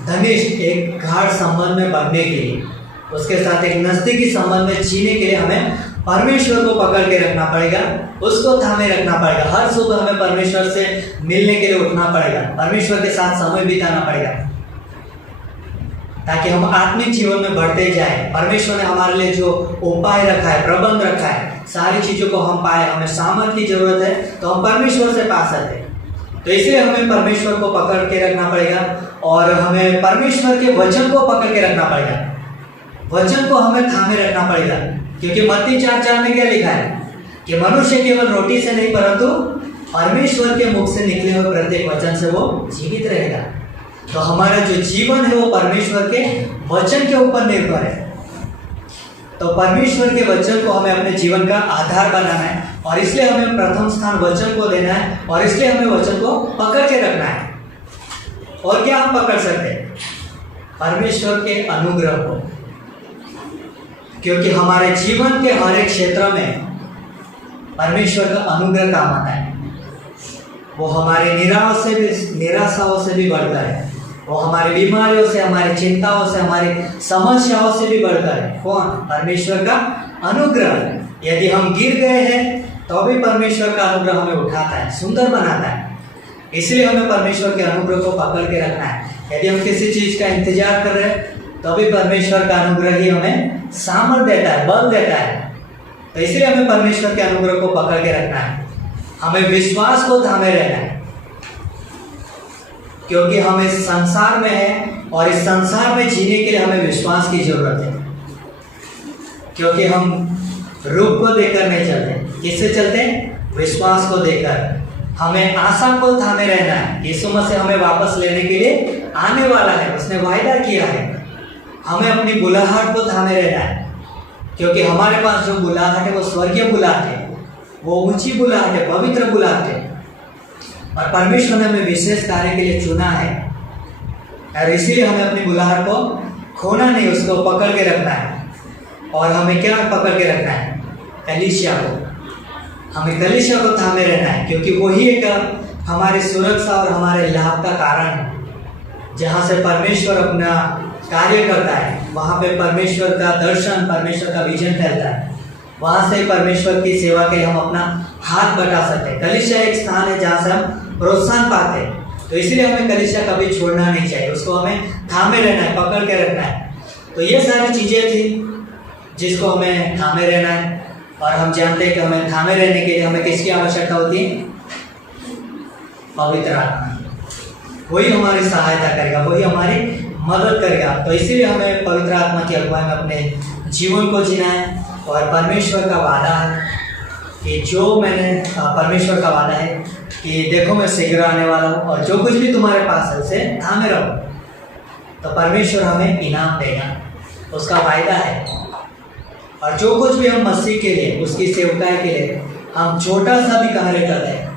घनिष्ठ, एक गाढ़ संबंध में बढ़ने के लिए, उसके साथ एक नजदीकी संबंध में जीने के लिए हमें परमेश्वर को पकड़ के रखना पड़ेगा, उसको थामे रखना पड़ेगा। हर सुबह हमें परमेश्वर से मिलने के लिए उठना पड़ेगा, परमेश्वर के साथ समय बिताना पड़ेगा, ताकि हम आत्मिक जीवन में बढ़ते जाएं। परमेश्वर ने हमारे लिए जो उपाय रखा है, प्रबंध रखा है, सारी चीज़ों को हम पाए। हमें सामर्थ्य की जरूरत है तो हम परमेश्वर से पा सकते हैं। तो इसलिए हमें परमेश्वर को पकड़ के रखना पड़ेगा और हमें परमेश्वर के वचन को पकड़ के रखना पड़ेगा, वचन को हमें थामे रखना पड़ेगा। क्योंकि मत्ती 4:4 में क्या लिखा है कि मनुष्य केवल रोटी से नहीं परंतु परमेश्वर के मुख से निकले हुए प्रत्येक वचन से वो जीवित रहेगा। तो हमारा जो जीवन है वो परमेश्वर के वचन के ऊपर निर्भर है। तो परमेश्वर के वचन को हमें अपने जीवन का आधार बनाना है और इसलिए हमें प्रथम स्थान वचन को देना है और इसलिए हमें वचन को पकड़ के रखना है। और क्या हम पकड़ सकते हैं? परमेश्वर के अनुग्रह को, क्योंकि हमारे जीवन के हर एक क्षेत्र में परमेश्वर का अनुग्रह काम आता है। वो हमारे निराशाओं से भी बढ़कर है, वो हमारी बीमारियों से, हमारी चिंताओं से, हमारी समस्याओं से भी बढ़कर है। कौन? परमेश्वर का अनुग्रह। यदि हम गिर गए हैं तो भी परमेश्वर का अनुग्रह हमें उठाता है, सुंदर बनाता है। इसलिए हमें परमेश्वर के अनुग्रह को पकड़ के रखना है। यदि हम किसी चीज का इंतजार कर रहे हैं तो भी परमेश्वर का अनुग्रह ही हमें सामर्थ देता है, बल देता है। तो इसलिए हमें परमेश्वर के अनुग्रह को पकड़ के रखना है। हमें विश्वास को थामे रहना है, क्योंकि हम इस संसार में हैं और इस संसार में जीने के लिए हमें विश्वास की जरूरत है। क्योंकि हम रूप को देखकर नहीं चलते। किससे चलते हैं? विश्वास को देखकर। हमें आशा को थामे रहना है। यीशु मसीह हमें वापस लेने के लिए आने वाला है, उसने वायदा किया है। हमें अपनी बुलाहट को थामे रहना है, क्योंकि हमारे पास जो बुलाहट है वो स्वर्गीय बुलाहट है, वो ऊंची बुलाहट है, पवित्र बुलाहट है। और परमेश्वर ने हमें विशेष कार्य के लिए चुना है, और इसीलिए हमें अपनी बुलाहट को खोना नहीं, उसको पकड़ के रखना है। और हमें क्या पकड़ के रखना है? कलीसिया को। हमें कलीसिया को थामे रहना है, क्योंकि वही एक हमारी सुरक्षा और हमारे लाभ का कारण है। जहाँ से परमेश्वर अपना कार्य करता है, वहाँ पे परमेश्वर का दर्शन, परमेश्वर का विजन फैलता है। वहाँ से परमेश्वर की सेवा के लिए हम अपना हाथ बटा सकते हैं। कलीसिया एक स्थान है जहाँ से हम प्रोत्साहन पाते हैं, तो इसलिए हमें कलीसिया कभी छोड़ना नहीं चाहिए, उसको हमें थामे रहना है, पकड़ के रखना है। तो ये सारी चीज़ें थी जिसको हमें थामे रहना है। और हम जानते हैं कि हमें थामे रहने के लिए हमें किसकी आवश्यकता होती है? पवित्र आत्मा। वही हमारी सहायता करेगा, वही हमारी मदद करेगा। तो इसीलिए हमें पवित्र आत्मा की अगुवाई में अपने जीवन को जीना है। और परमेश्वर का वादा है कि परमेश्वर का वादा है कि देखो मैं शीघ्र आने वाला हूँ, और जो कुछ भी तुम्हारे पास है उसे थामे रहो। तो परमेश्वर हमें इनाम देगा, उसका वायदा है। और जो कुछ भी हम मसीह के लिए, उसकी सेवकाई के लिए हम छोटा सा भी कार्य करते हैं,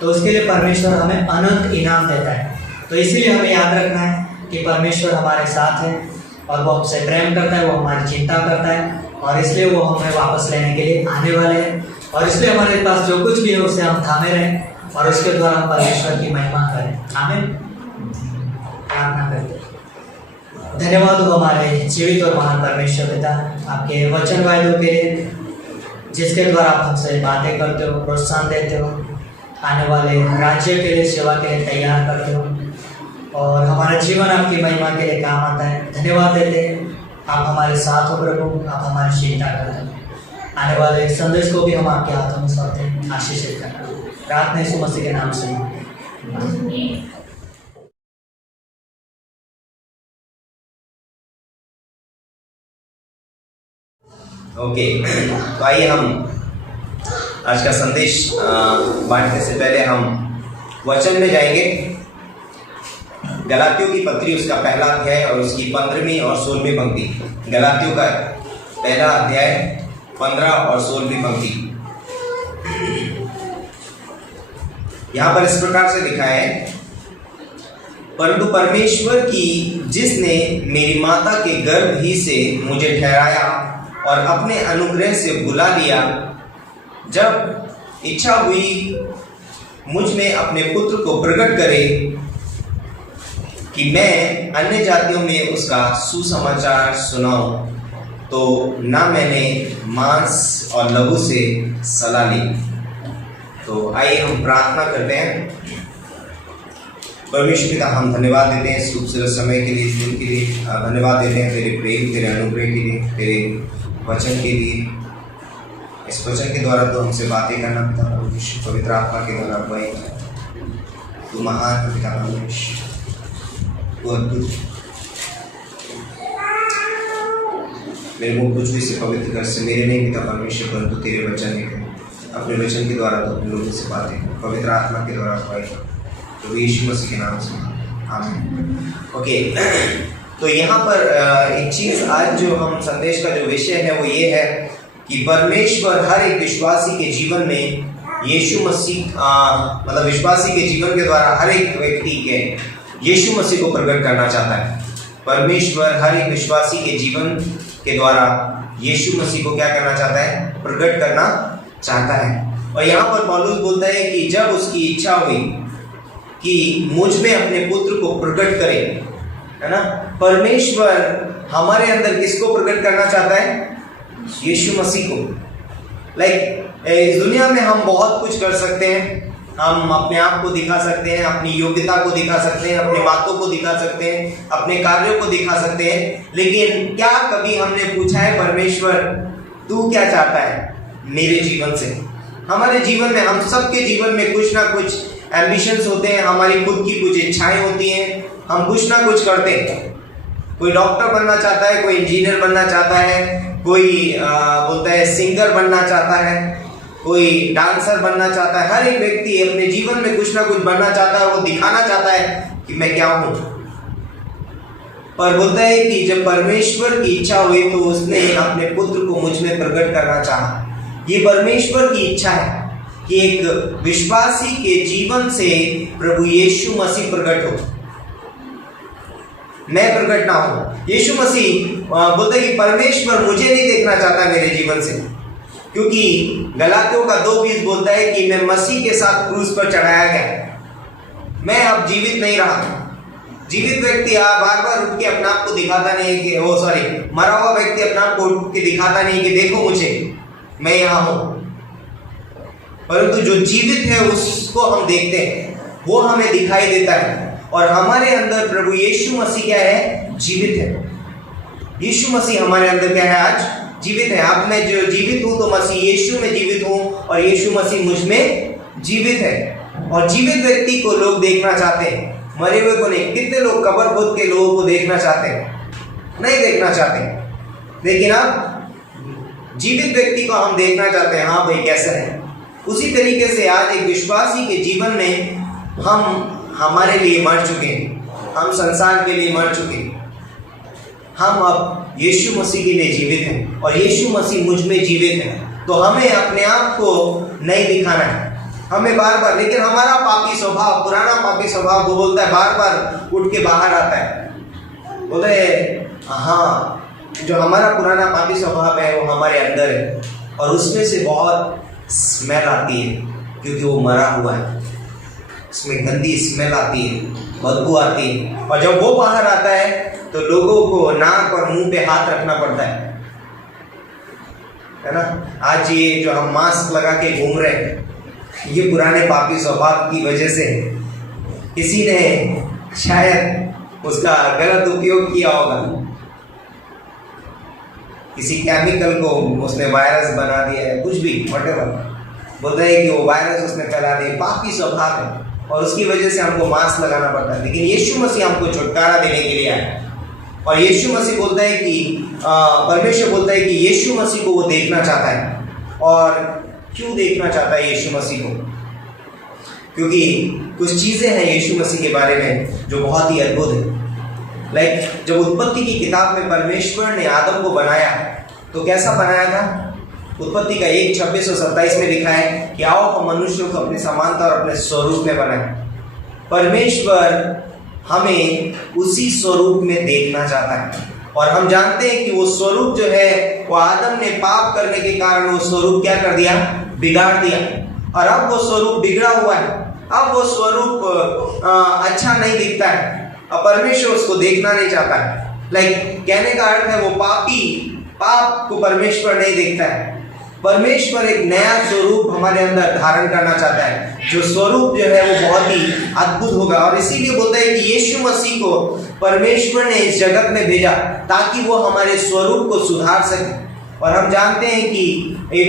तो उसके लिए परमेश्वर हमें अनंत इनाम देता है। तो इसीलिए हमें याद रखना है कि परमेश्वर हमारे साथ है, और वो हमसे प्रेम करता है, वो हमारी चिंता करता है, और इसलिए वो हमें वापस लेने के लिए आने वाले हैं। और इसलिए हमारे पास जो कुछ भी है उसे हम थामे रहें, और उसके द्वारा हम परमेश्वर की महिमा करें। आमीन। प्रार्थना करते हैं। धन्यवाद हो हमारे जीवित और महान परमेश्वर पिता, आपके वचन वायदों के लिए, जिसके द्वारा आप हमसे बातें करते हो, प्रोत्साहन देते हो, आने वाले राज्य के लिए, सेवा के लिए तैयार करते हो, और हमारा जीवन आपकी महिमा के लिए काम आता है। धन्यवाद देते हैं, आप हमारे साथ हो प्रभु, आप हमारी चिंता करते हो। आने वाले संदेश को भी हम आपके हाथों में सौंपते हैं, आशीषित करना। प्रार्थना यीशु मसीह के नाम से। ओके, तो आइए हम आज का संदेश बांटने से पहले हम वचन में जाएंगे। गलातियों की पत्री, उसका पहला अध्याय और उसकी 15वीं और 16वीं पंक्ति। गलातियों का पहला अध्याय 15 और 16वीं पंक्ति। यहाँ पर इस प्रकार से लिखा है, परंतु परमेश्वर की जिसने मेरी माता के गर्भ ही से मुझे ठहराया और अपने अनुग्रह से बुला लिया, जब इच्छा हुई मुझ में अपने पुत्र को प्रकट करे कि मैं अन्य जातियों में उसका सुसमाचार सुनाऊं, तो ना मैंने मांस और लहू से सलाह ली। तो आइए हम प्रार्थना करते हैं। परमेश्वर पिता, हम धन्यवाद देते हैं इस खूबसूरत समय के लिए, इस दिन के लिए धन्यवाद देते हैं, तेरे प्रेम, तेरे अनुग्रह के लिए, तेरे वचन के लिए। इस वचन के द्वारा तो हमसे बातें करना पिता, पवित्र आत्मा के द्वारा अगुवाई। तू महान पिता परमेश्वर, तू अद्भुत। मेरे मुख कुछ भी से पवित्र कर से मेरे नहीं पिता परमेश्वर, परंतु तेरे वचन ने अपने वचन के द्वारा तो अपने लोगों से बातें, पवित्र आत्मा के द्वारा अगुवाई। तो यीशु मसीह के नाम से आमीन। ओके, तो यहाँ पर एक चीज़, आज जो हम संदेश का जो विषय है वो ये है कि परमेश्वर हर एक विश्वासी के जीवन में यीशु मसीह मतलब विश्वासी के जीवन के द्वारा हर एक व्यक्ति के यीशु मसीह को प्रकट करना चाहता है। परमेश्वर हर एक विश्वासी के जीवन के द्वारा यीशु मसीह को क्या करना चाहता है? प्रकट करना चाहता है। और यहाँ पर पौलुस बोलता है कि जब उसकी इच्छा हुई कि मुझ में अपने पुत्र को प्रकट करे, है ना। परमेश्वर हमारे अंदर किसको प्रकट करना चाहता है? यीशु मसीह को। इस दुनिया में हम बहुत कुछ कर सकते हैं, हम अपने आप को दिखा सकते हैं, अपनी योग्यता को दिखा सकते हैं, अपनी बातों को दिखा सकते हैं, अपने कार्यों को दिखा सकते हैं, लेकिन क्या कभी हमने पूछा है परमेश्वर तू क्या चाहता है मेरे जीवन से? हमारे जीवन में, हम सबके जीवन में कुछ ना कुछ एम्बिशंस होते हैं, हमारी खुद की कुछ इच्छाएं होती हैं, हम कुछ ना कुछ करते हैं, कोई डॉक्टर बनना चाहता है, कोई इंजीनियर बनना चाहता है, कोई बोलता है सिंगर बनना चाहता है, कोई डांसर बनना चाहता है। हर एक व्यक्ति अपने जीवन में कुछ ना कुछ बनना चाहता है, वो दिखाना चाहता है कि मैं क्या हूं। पर बोलता है कि जब परमेश्वर की इच्छा हुई तो उसने अपने पुत्र को मुझ में प्रकट करना चाहा। ये परमेश्वर की इच्छा है कि एक विश्वासी के जीवन से प्रभु यीशु मसीह प्रकट हो, मैं प्रकट ना हो। यीशु मसीह बोलता है कि परमेश्वर मुझे नहीं देखना चाहता मेरे जीवन से, क्योंकि गलातियों का 2:20 बोलता है कि मैं मसीह के साथ क्रूस पर चढ़ाया गया, मैं अब जीवित नहीं रहा। जीवित व्यक्ति बार बार उठ के अपने आप को दिखाता नहीं है कि मरा हुआ व्यक्ति अपने आप को उठ के दिखाता नहीं कि देखो मुझे, मैं यहाँ हूं। परंतु जो जीवित है उसको हम देखते हैं, वो हमें दिखाई देता है। और हमारे अंदर प्रभु यीशु मसीह क्या है? जीवित है। यीशु मसीह हमारे अंदर क्या है? आज जीवित है। अब मैं जो जीवित हूं तो मसीह यीशु में जीवित हूं और यीशु मसीह मुझ में जीवित है। और जीवित व्यक्ति को लोग देखना चाहते हैं, मरे हुए को नहीं। कितने लोग कब्र खोद के लोगों को देखना चाहते हैं? नहीं देखना चाहते। लेकिन अब जीवित व्यक्ति को हम देखना चाहते हैं, हाँ भाई कैसा है। उसी तरीके से आज एक विश्वासी के जीवन में हम हमारे लिए मर चुके हैं, हम संसार के लिए मर चुके हैं, हम अब यीशु मसीह के लिए जीवित हैं और यीशु मसीह मुझ में जीवित है। तो हमें अपने आप को नहीं दिखाना है, हमें बार बार, लेकिन हमारा पापी स्वभाव, पुराना पापी स्वभाव वो बोलता है, बार बार उठ के बाहर आता है, बोलते हैं हाँ जो हमारा पुराना पापी स्वभाव है वो हमारे अंदर है और उसमें से बहुत स्मेल आती है, क्योंकि वो मरा हुआ है, उसमें गंदी स्मेल आती है, बदबू आती है। और जब वो बाहर आता है तो लोगों को नाक और मुंह पे हाथ रखना पड़ता है ना। आज ये जो हम मास्क लगा के घूम रहे हैं, ये पुराने पापी स्वभाव की वजह से किसी ने शायद उसका गलत उपयोग किया होगा, किसी केमिकल को उसने वायरस बना दिया है, कुछ भी व्हाटएवर, बोलता है कि वो वायरस उसने फैला दिया। पापी स्वभाव है और उसकी वजह से हमको मास्क लगाना पड़ता है। लेकिन यीशु मसीह हमको छुटकारा देने के लिए आया और यीशु मसीह बोलता है कि परमेश्वर बोलता है कि यीशु मसीह को वो देखना चाहता है। और क्यों देखना चाहता है यीशु मसीह को? क्योंकि कुछ चीज़ें हैं यीशु मसीह के बारे में जो बहुत ही अद्भुत है। जब उत्पत्ति की किताब में परमेश्वर ने आदम को बनाया तो कैसा बनाया था? उत्पत्ति का 1:26 और 27 में लिखा है कि आओ हम मनुष्य को अपनी समानता और अपने स्वरूप में बनाए। परमेश्वर हमें उसी स्वरूप में देखना चाहता है और हम जानते हैं कि वो स्वरूप जो है वो आदम ने पाप करने के कारण वो स्वरूप क्या कर दिया? बिगाड़ दिया। और अब वो स्वरूप बिगड़ा हुआ है, अब वो स्वरूप अच्छा नहीं दिखता है। अब परमेश्वर उसको देखना नहीं चाहता है। कहने का अर्थ है वो पाप को परमेश्वर नहीं देखता है। परमेश्वर एक नया स्वरूप हमारे अंदर धारण करना चाहता है, जो स्वरूप जो है वो बहुत ही अद्भुत होगा। और इसीलिए बोलता है कि यीशु मसीह को परमेश्वर ने इस जगत में भेजा ताकि वो हमारे स्वरूप को सुधार सके। और हम जानते हैं कि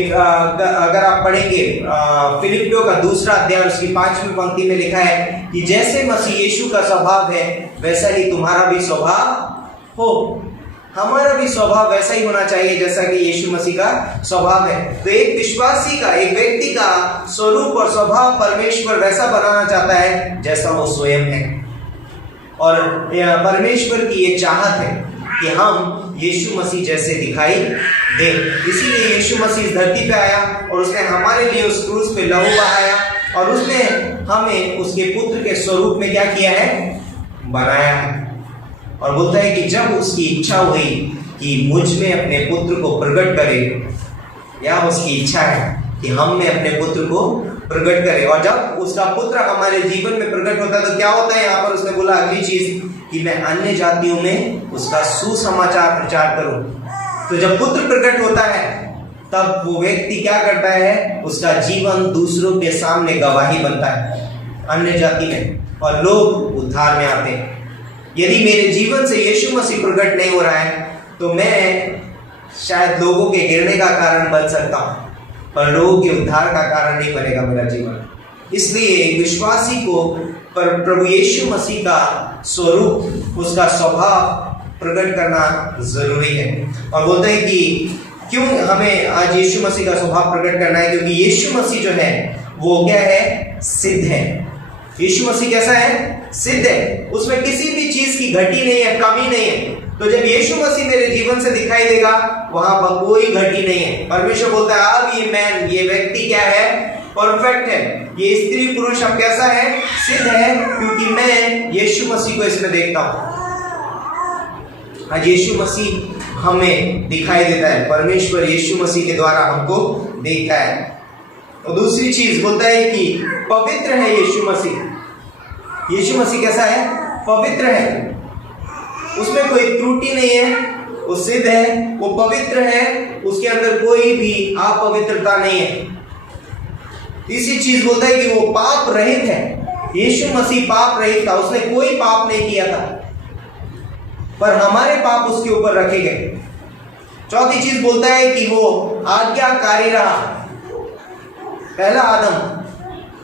अगर आप पढ़ेंगे फिलिपियों का 2 अध्याय उसकी 5वीं पंक्ति में लिखा है कि जैसे मसीह यीशु का स्वभाव है वैसा ही तुम्हारा भी स्वभाव हो। हमारा भी स्वभाव वैसा ही होना चाहिए जैसा कि यीशु मसीह का स्वभाव है। तो एक विश्वासी का, एक व्यक्ति का स्वरूप और स्वभाव परमेश्वर वैसा बनाना चाहता है जैसा वो स्वयं है। और परमेश्वर की ये चाहत है कि हम यीशु मसीह जैसे दिखाई दे। इसीलिए यीशु मसीह इस धरती पे आया और उसने हमारे लिए उस क्रूस पे लहू बहाया और उसने हमें उसके पुत्र के स्वरूप में क्या किया है? बनाया है। और बोलता है कि जब उसकी इच्छा हुई कि मुझ में अपने पुत्र को प्रकट करे, या उसकी इच्छा है कि हम में अपने पुत्र को प्रकट करे, और जब उसका पुत्र हमारे जीवन में प्रकट होता है तो क्या होता है? यहाँ पर उसने बोला अगली चीज कि मैं अन्य जातियों में उसका सुसमाचार प्रचार करूं। तो जब पुत्र प्रकट होता है तब वो व्यक्ति क्या करता है? उसका जीवन दूसरों के सामने गवाही बनता है अन्य जाति में, और लोग उद्धार में आते हैं। यदि मेरे जीवन से यीशु मसीह प्रकट नहीं हो रहा है तो मैं शायद लोगों के गिरने का कारण बन सकता हूँ, पर लोगों के उद्धार का कारण नहीं बनेगा मेरा जीवन। इसलिए विश्वासी को प्रभु यीशु मसीह का स्वरूप, उसका स्वभाव प्रकट करना जरूरी है। और बोलते हैं कि क्यों हमें आज यीशु मसीह का स्वभाव प्रकट करना है, क्योंकि यीशु मसीह जो है वो क्या है, सिद्ध है। यीशु मसीह कैसा है, सिद्ध है, उसमें किसी भी चीज की घटी नहीं है, कमी नहीं है। तो जब यीशु मसीह मेरे जीवन से दिखाई देगा वहां पर कोई घटी नहीं है। परमेश्वर बोलता है अब ये मैन, ये व्यक्ति क्या है, परफेक्ट है, ये स्त्री पुरुष अब कैसा है, सिद्ध है, क्योंकि मैं यीशु मसीह को इसमें देखता हूं। आज यीशु मसीह हमें दिखाई देता है, परमेश्वर यीशु मसीह के द्वारा हमको देखता है। और दूसरी चीज बोलता है कि पवित्र है यीशु मसीह। यीशु मसीह कैसा है, पवित्र है, उसमें कोई त्रुटि नहीं है, वो सिद्ध है, वो पवित्र है, उसके अंदर कोई भी अपवित्रता नहीं है। तीसरी चीज बोलता है कि वो पाप रहित है। यीशु मसीह पाप रहित था, उसने कोई पाप नहीं किया था, पर हमारे पाप उसके ऊपर रखे गए। चौथी चीज बोलता है कि वो आज्ञाकारी रहा। पहला आदम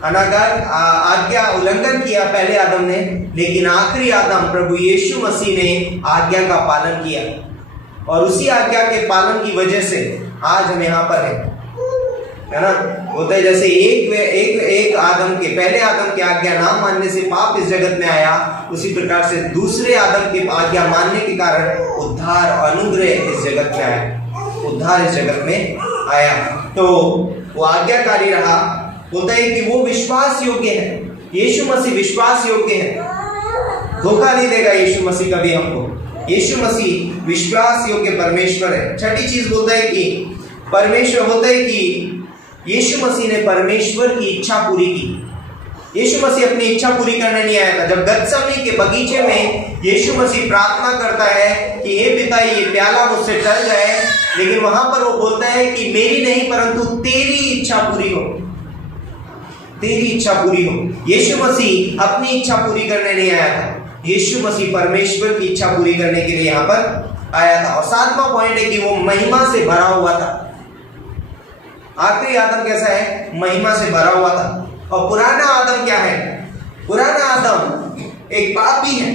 आज्ञा उल्लंघन किया पहले आदम ने, लेकिन आखिरी आदम प्रभु यीशु मसीह ने आज्ञा का पालन किया, और उसी आज्ञा के पालन की वजह से आज हम यहाँ पर है ना। होता है जैसे एक आदम के, पहले आदम की आज्ञा ना मानने से पाप इस जगत में आया, उसी प्रकार से दूसरे आदम की आज्ञा मानने के कारण उद्धार, अनुग्रह इस जगत में आया, उद्धार इस जगत में आया। तो वो आज्ञाकारी रहा। बोलता है कि वो विश्वास योग्य है, यीशु मसीह विश्वास योग्य है, धोखा नहीं देगा यीशु मसीह कभी हमको। यीशु मसीह विश्वास योग्य परमेश्वर है। छठी चीज बोलता है कि परमेश्वर, बोलता है कि यीशु मसीह ने परमेश्वर की इच्छा पूरी की। यीशु मसीह अपनी इच्छा पूरी करने नहीं आया था। जब गत्सेमनी के बगीचे में यीशु मसीह प्रार्थना करता है कि हे पिता ये प्याला मुझसे टल जाए, लेकिन वहां पर वो बोलता है कि मेरी नहीं परंतु तेरी इच्छा पूरी हो, तेरी इच्छा पूरी हो। यीशु मसीह अपनी इच्छा पूरी करने नहीं आया था, यीशु मसीह परमेश्वर की इच्छा पूरी करने के लिए यहाँ पर आया था। और सातवां पॉइंट है कि वो महिमा से भरा हुआ था। आखिरी आदम कैसा है, महिमा से भरा हुआ था। और पुराना आदम क्या है, पुराना आदम एक पापी है,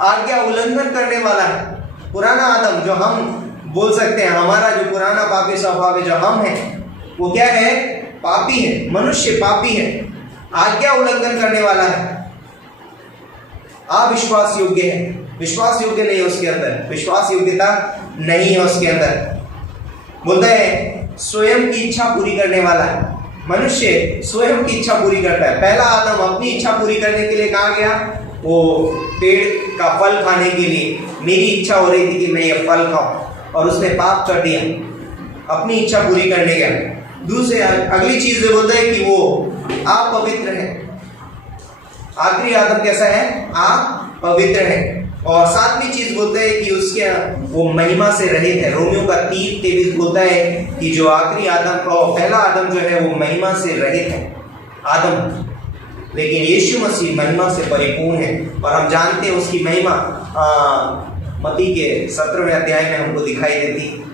आज्ञा उल्लंघन करने वाला है। पुराना आदम जो हम बोल सकते हैं, हमारा जो पुराना पापी स्वभाव है जो हम हैं, वो क्या है, पापी है, मनुष्य पापी है, आज्ञा उल्लंघन करने वाला है, अविश्वास योग्य है, विश्वास योग्य नहीं है उसके अंदर, विश्वास योग्यता नहीं है उसके अंदर। बोलता है स्वयं की इच्छा पूरी करने वाला है। मनुष्य स्वयं की इच्छा पूरी करता है। पहला आदम अपनी इच्छा पूरी करने के लिए कहाँ गया, वो पेड़ का फल खाने के लिए, मेरी इच्छा हो रही थी कि मैं ये फल खाऊं, और उसने पाप कर दिया, अपनी इच्छा पूरी करने गया। दूसरे अगली चीज जो बोलता है कि वो अपवित्र है। आखिरी आदम कैसा है, अपवित्र है। और सातवीं चीज बोलता है कि उसके वो महिमा से रहित है। रोमियो का 3:23 बोलता है कि जो आखिरी आदम का, पहला आदम जो है वो महिमा से रहित है आदम, लेकिन यीशु मसीह महिमा से परिपूर्ण है। और हम जानते हैं उसकी महिमा मत्ती के 17वें अध्याय में हमको दिखाई देती।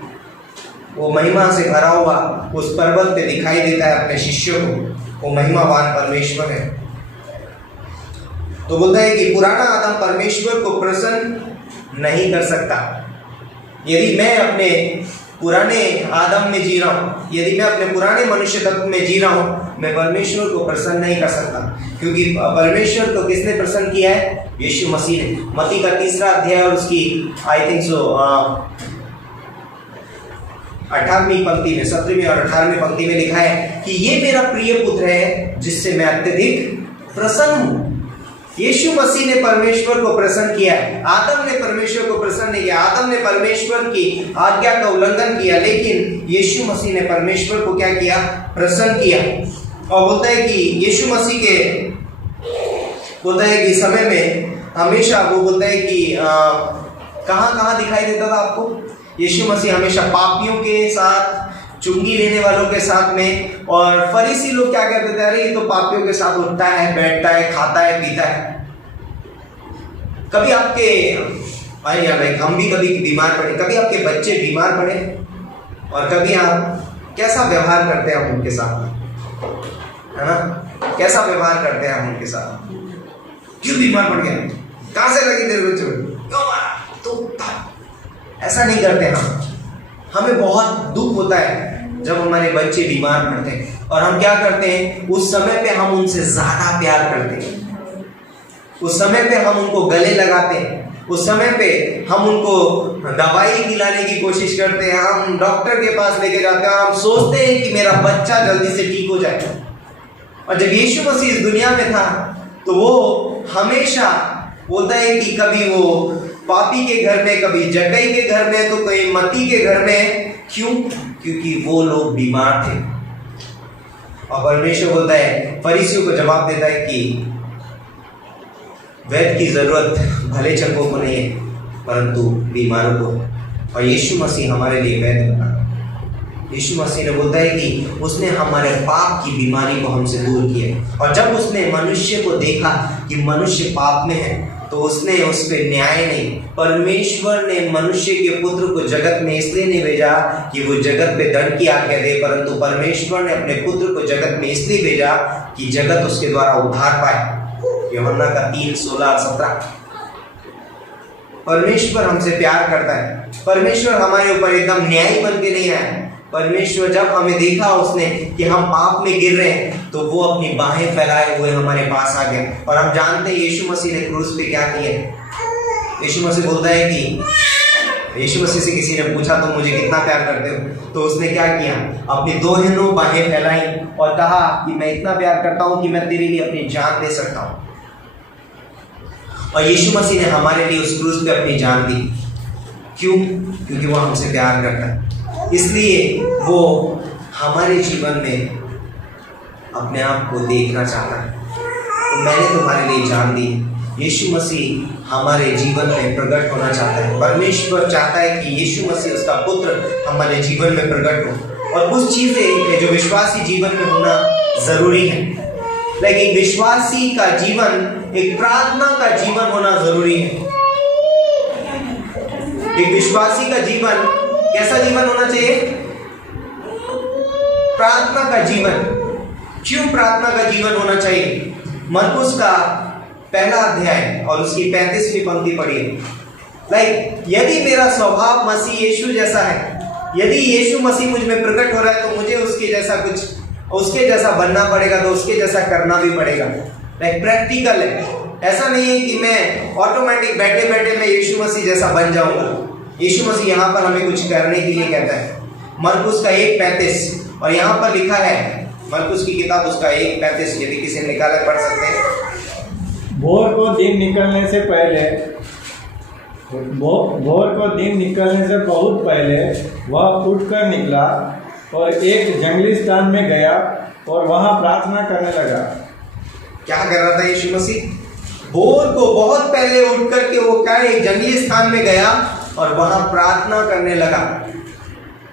वो महिमा से भरा हुआ उस पर्वत पे दिखाई देता है अपने शिष्यों को। वो महिमावान परमेश्वर है। तो बोलता है कि पुराना आदम परमेश्वर को प्रसन्न नहीं कर सकता। यदि मैं अपने पुराने आदम में जी रहा हूँ, यदि मैं अपने पुराने मनुष्य तत्व में जी रहा हूँ, मैं परमेश्वर को प्रसन्न नहीं कर सकता, क्योंकि परमेश्वर को किसने प्रसन्न किया है, यीशु मसीह ने। मत्ती का 3 अध्याय और उसकी आई थिंक सो 18वीं पंक्ति में, 17वीं और 18वीं पंक्ति में लिखा है कि ये मेरा प्रिय पुत्र है जिससे मैं अत्यधिक प्रसन्न हूँ। यीशु मसीह ने परमेश्वर को प्रसन्न किया। आदम ने परमेश्वर को प्रसन्न नहीं किया। आदम ने परमेश्वर की आज्ञा का उल्लंघन किया, लेकिन यीशु मसीह ने परमेश्वर को क्या किया, प्रसन्न किया। और बोलता है कि यीशु मसीह के बोलता है कि समय में हमेशा वो बोलता है कि कहाँ दिखाई देता था आपको, यीशु मसीह हमेशा पापियों के साथ, चुंगी लेने वालों के साथ में। और फरीसी लोग क्या कहते थे, अरे ये तो पापियों के साथ उठता है, बैठता है, खाता है, पीता है। कभी आपके हम भी कभी बीमार पड़े, कभी आपके बच्चे बीमार पड़े, और कभी आप कैसा व्यवहार करते हैं उनके साथ, है ना, कैसा व्यवहार करते हैं हम उनके साथ। क्यों बीमार पड़ गया, कहाँ से लगी तेरे बच्चों, क्यों मारा, तो ऐसा नहीं करते हम। हमें बहुत दुख होता है जब हमारे बच्चे बीमार पड़ते हैं, और हम क्या करते हैं, उस समय पे हम उनसे ज्यादा प्यार करते हैं, उस समय पे हम उनको गले लगाते हैं, उस समय पे हम उनको दवाई दिलाने की कोशिश करते हैं, हम डॉक्टर के पास लेके जाते हैं, हम सोचते हैं कि मेरा बच्चा जल्दी से ठीक हो जाए। और जब यीशु मसीह इस दुनिया में था तो वो हमेशा बोलता है कि कभी वो पापी के घर में, कभी जक्कई के घर में, तो कहीं मत्ती के घर में। क्यों? क्योंकि वो लोग बीमार थे। और परमेश्वर बोलता है, फरीसियों को जवाब देता है कि वैद्य की जरूरत भले चंगों को नहीं है परंतु बीमारों को। और यीशु मसीह हमारे लिए वैद्य बना। यीशु मसीह ने बोलता है कि उसने हमारे पाप की बीमारी को हमसे दूर किया। और जब उसने मनुष्य को देखा कि मनुष्य पाप में है तो उसने उस पर न्याय नहीं, परमेश्वर ने मनुष्य के पुत्र को जगत में इसलिए नहीं भेजा कि वो जगत पे दंड की आज्ञा दे, परंतु परमेश्वर ने अपने पुत्र को जगत में इसलिए भेजा कि जगत उसके द्वारा उद्धार पाए। यूहन्ना का 3:16-17। परमेश्वर हमसे प्यार करता है। परमेश्वर हमारे ऊपर एकदम न्यायी बन के नहीं आया। परमेश्वर जब हमें देखा उसने कि हम पाप में गिर रहे हैं तो वो अपनी बाहें फैलाए हुए हमारे पास आ गए। और हम जानते हैं यीशु मसीह ने क्रूस पे क्या किया। यीशु मसीह बोलता है कि यीशु मसीह से किसी ने पूछा तो मुझे कितना प्यार करते हो, तो उसने क्या किया, अपनी दोनों बाहें फैलाई और कहा कि मैं इतना प्यार करता हूं कि मैं तेरे लिए अपनी जान दे सकता हूं। और यीशु मसीह ने हमारे लिए उस क्रूस पे अपनी जान दी। क्यों? क्योंकि वो हमसे प्यार करता है, इसलिए वो हमारे जीवन में अपने आप को देखना चाहता है। तो मैंने तुम्हारे लिए जान दी। यीशु मसीह हमारे जीवन में प्रकट होना चाहता है। परमेश्वर चाहता है कि यीशु मसीह उसका पुत्र हमारे जीवन में प्रकट हो। और कुछ चीजें जो विश्वासी जीवन में होना जरूरी है, लाइक एक विश्वासी का जीवन, एक प्रार्थना का जीवन होना जरूरी है। एक विश्वासी का जीवन कैसा जीवन होना चाहिए? प्रार्थना का जीवन। क्यों प्रार्थना का जीवन होना चाहिए? मरकुस का 1 अध्याय और उसकी 35वीं पंक्ति पढ़िए। लाइक यदि मेरा स्वभाव मसीह यीशु जैसा है, यदि यीशु मसीह मुझ में प्रकट हो रहा है तो मुझे उसके जैसा बनना पड़ेगा, तो उसके जैसा करना भी पड़ेगा। लाइक प्रैक्टिकल है। ऐसा नहीं है कि मैं ऑटोमेटिक बैठे बैठे मैं यीशु मसीह जैसा बन जाऊंगा। यीशु मसीह यहाँ पर हमें कुछ करने के लिए कहता है। मरकुस का 1:35 और यहाँ पर लिखा है, मरकुस की किताब उसका 1:35, यदि किसी ने निकाला पढ़ सकते हैं। भोर को दिन निकलने से बहुत पहले वह उठकर निकला और एक जंगली स्थान में गया और वहां प्रार्थना करने लगा। क्या कर रहा था यीशु मसीह? भोर को बहुत पहले उठ करके वो क्या, एक जंगली स्थान में गया और वहां प्रार्थना करने लगा।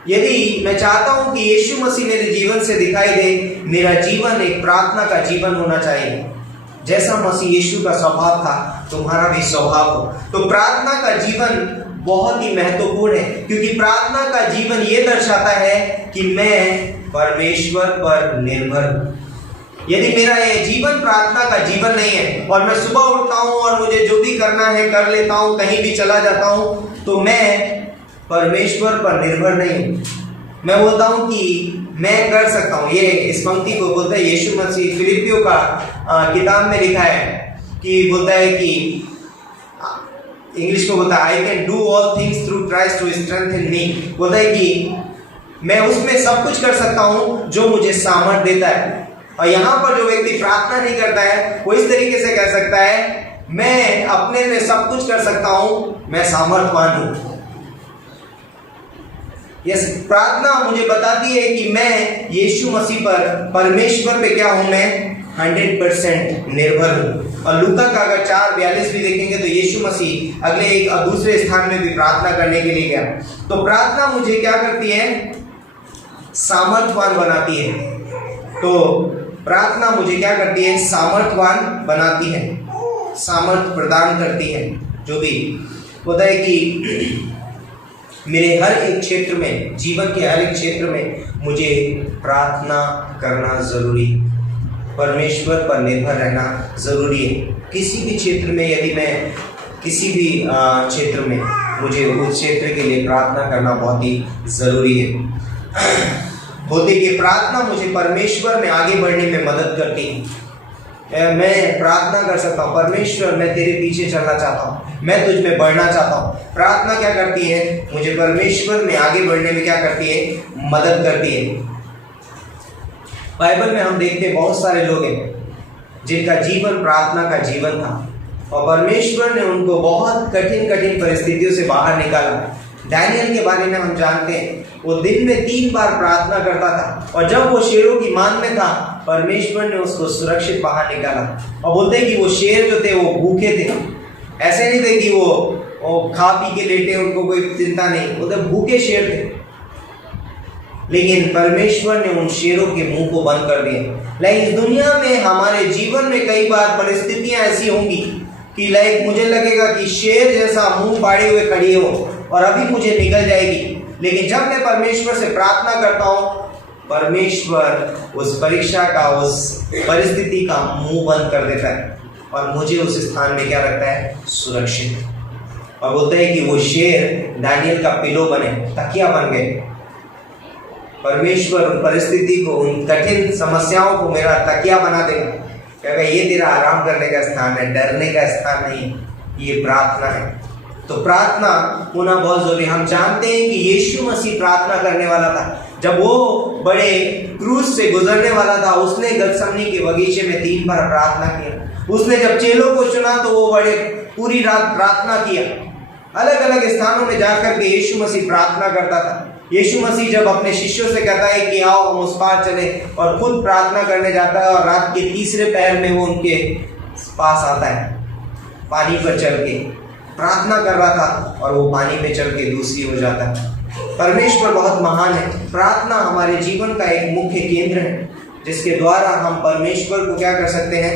यदि मैं चाहता हूं कि यीशु मसीह मेरे जीवन से दिखाई दे, मेरा जीवन एक प्रार्थना का जीवन होना चाहिए। जैसा मसीह यीशु का स्वभाव था तुम्हारा भी स्वभाव हो। तो प्रार्थना का जीवन बहुत ही महत्वपूर्ण है, क्योंकि प्रार्थना का जीवन ये दर्शाता है कि मैं परमेश्वर पर निर्भर हूं। यदि मेरा ये जीवन प्रार्थना का जीवन नहीं है और मैं सुबह उठता हूं और मुझे जो भी करना है कर लेता हूं, कहीं भी चला जाता हूं, तो मैं परमेश्वर पर निर्भर नहीं हूं। मैं बोलता हूं कि मैं कर सकता हूं। ये इस पंक्ति को बोलता है यीशु मसीह, फिलिपियों का किताब में लिखा है कि बोलता है कि इंग्लिश में बोलता है I can do all things through Christ who strengthen me. बोलता है कि मैं उसमें सब कुछ कर सकता हूं जो मुझे सामर्थ्य देता है। और यहाँ पर जो व्यक्ति प्रार्थना नहीं करता है वो इस तरीके से कह सकता है, मैं अपने में सब कुछ कर सकता हूं, मैं सामर्थ्यवान हूं। यस, प्रार्थना मुझे बताती है कि मैं यीशु मसीह पर, परमेश्वर पे क्या हूं, मैं 100% निर्भर हूं। और लूका का अगर 4:42 भी देखेंगे तो यीशु मसीह अगले एक दूसरे स्थान में भी प्रार्थना करने के लिए गया। तो प्रार्थना मुझे क्या करती है? सामर्थ्यवान बनाती है। तो प्रार्थना मुझे क्या करती है? सामर्थ्यवान बनाती है, सामर्थ्य प्रदान करती है। जो भी होता है कि मेरे हर एक क्षेत्र में, जीवन के हर एक क्षेत्र में मुझे प्रार्थना करना जरूरी, परमेश्वर पर निर्भर रहना जरूरी है। किसी भी क्षेत्र में, यदि मैं किसी भी क्षेत्र में मुझे उस क्षेत्र के लिए प्रार्थना करना बहुत ही ज़रूरी है। बोलते कि प्रार्थना मुझे परमेश्वर में आगे बढ़ने में मदद करती है। मैं प्रार्थना कर सकता हूँ, परमेश्वर मैं तेरे पीछे चलना चाहता हूँ, मैं तुझ में बढ़ना चाहता हूँ। प्रार्थना क्या करती है? मुझे परमेश्वर में आगे बढ़ने में क्या करती है? मदद करती है। बाइबल में हम देखते हैं बहुत सारे लोग हैं जिनका जीवन प्रार्थना का जीवन था और परमेश्वर ने उनको बहुत कठिन कठिन परिस्थितियों से बाहर निकाला। दानियल के बारे में हम जानते हैं, वो दिन में 3 बार प्रार्थना करता था और जब वो शेरों की मान में था, परमेश्वर ने उसको सुरक्षित बाहर निकाला। और बोलते हैं कि वो शेर जो थे वो भूखे थे, ऐसे नहीं थे कि वो खा पी के लेटे, उनको कोई चिंता नहीं, वो तो भूखे शेर थे। लेकिन परमेश्वर ने उन शेरों के मुंह को बंद कर दिया। लाइक इस दुनिया में हमारे जीवन में कई बार परिस्थितियां ऐसी होंगी कि लाइक मुझे लगेगा कि शेर जैसा मुंह फाड़े हुए खड़ी हो और अभी मुझे निकल जाएगी, लेकिन जब मैं परमेश्वर से प्रार्थना करता हूँ, परमेश्वर उस परीक्षा का, उस परिस्थिति का मुंह बंद कर देता है और मुझे उस स्थान में क्या रखता है? सुरक्षित। और बोलते हैं कि वो शेर दानियल का पिलो बने, तकिया बन गए। परमेश्वर उन परिस्थिति को, उन कठिन समस्याओं को मेरा तकिया बना देगा, क्योंकि ये तेरा आराम करने का स्थान है, डरने का स्थान नहीं, ये प्रार्थना है। तो प्रार्थना होना बहुत जरूरी। हम जानते हैं कि यीशु मसीह प्रार्थना करने वाला था। जब वो बड़े क्रूज से गुजरने वाला था, उसने गतसमनी के बगीचे में 3 बार प्रार्थना किया। उसने जब चेलों को चुना तो वो बड़े पूरी रात प्रार्थना किया। अलग अलग स्थानों में जाकर के यीशु मसीह प्रार्थना करता था। यीशु मसीह जब अपने शिष्यों से कहता है कि आओ हम उस पार चले, और खुद प्रार्थना करने जाता है और रात के 3रे पहर में वो उनके पास आता है, पानी पर चल के प्रार्थना कर रहा था और वो पानी पे चल के दूसरी हो जाता है। परमेश्वर बहुत महान है। प्रार्थना हमारे जीवन का एक मुख्य केंद्र है, जिसके द्वारा हम परमेश्वर को क्या कर सकते हैं?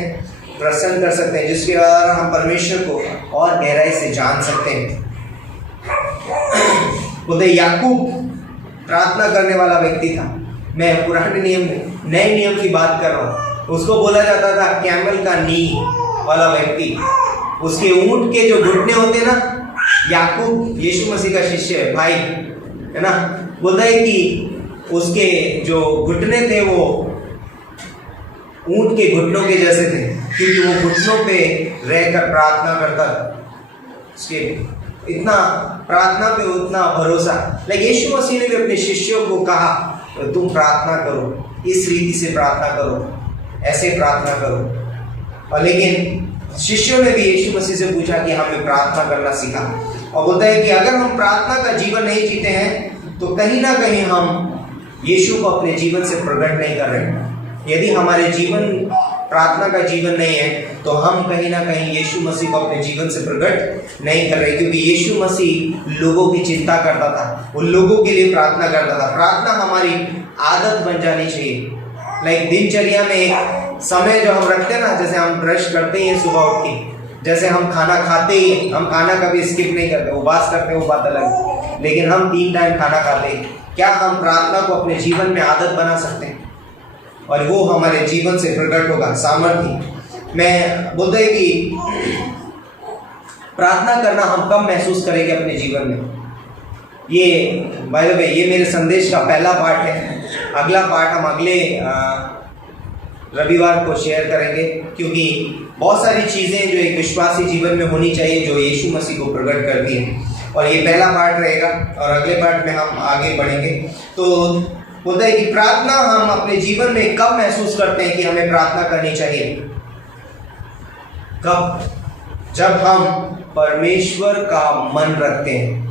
प्रसन्न कर सकते हैं, जिसके द्वारा हम परमेश्वर को और गहराई से जान सकते हैं। बोलते याकूब प्रार्थना करने वाला व्यक्ति था। मैं पुराने नियम में नए नियम की बात कर रहा हूँ। उसको बोला जाता था कैमल का नी वाला व्यक्ति। उसके ऊंट के जो घुटने होते ना, याकूब यीशु मसीह का शिष्य है, भाई है ना, बोलता है कि उसके जो घुटने थे वो ऊंट के घुटनों के जैसे थे, क्योंकि वो घुटनों पे रहकर प्रार्थना करता था। उसके इतना प्रार्थना पे उतना भरोसा। लेकिन यीशु मसीह ने भी अपने शिष्यों को कहा तुम प्रार्थना करो, इस रीति से प्रार्थना करो, ऐसे प्रार्थना करो। और लेकिन शिष्यों ने भी यीशु मसीह से पूछा कि हमें प्रार्थना करना सीखा। और बोलता है कि अगर हम प्रार्थना का जीवन नहीं जीते हैं तो कहीं ना कहीं हम यीशु को अपने जीवन से प्रकट नहीं कर रहे। यदि हमारे जीवन प्रार्थना का जीवन नहीं है तो हम कहीं ना कहीं यीशु मसीह को अपने जीवन से प्रकट नहीं कर रहे, क्योंकि यीशु मसीह लोगों की चिंता करता था, वो लोगों के लिए प्रार्थना करता था। प्रार्थना हमारी आदत बन जानी चाहिए। लाइक दिनचर्या में एक समय जो हम रखते हैं ना, जैसे हम ब्रश करते हैं सुबह उठ के, जैसे हम खाना खाते ही, हम खाना कभी स्किप नहीं करते, उपवास करते हैं वो बात अलग, लेकिन हम 3 टाइम खाना खाते हैं। क्या हम प्रार्थना को अपने जीवन में आदत बना सकते हैं? और वो हमारे जीवन से प्रकट होगा सामर्थ्य। मैं बोलता है कि प्रार्थना करना हम कब महसूस करेंगे अपने जीवन में? ये बाय द वे ये मेरे संदेश का पहला पार्ट है। अगला पार्ट हम अगले रविवार को शेयर करेंगे, क्योंकि बहुत सारी चीज़ें जो एक विश्वासी जीवन में होनी चाहिए जो यीशु मसीह को प्रकट करती हैं। और ये पहला पार्ट रहेगा और अगले पार्ट में हम आगे बढ़ेंगे। तो बोलता है कि प्रार्थना हम अपने जीवन में कब महसूस करते हैं कि हमें प्रार्थना करनी चाहिए? कब? जब हम परमेश्वर का मन रखते हैं।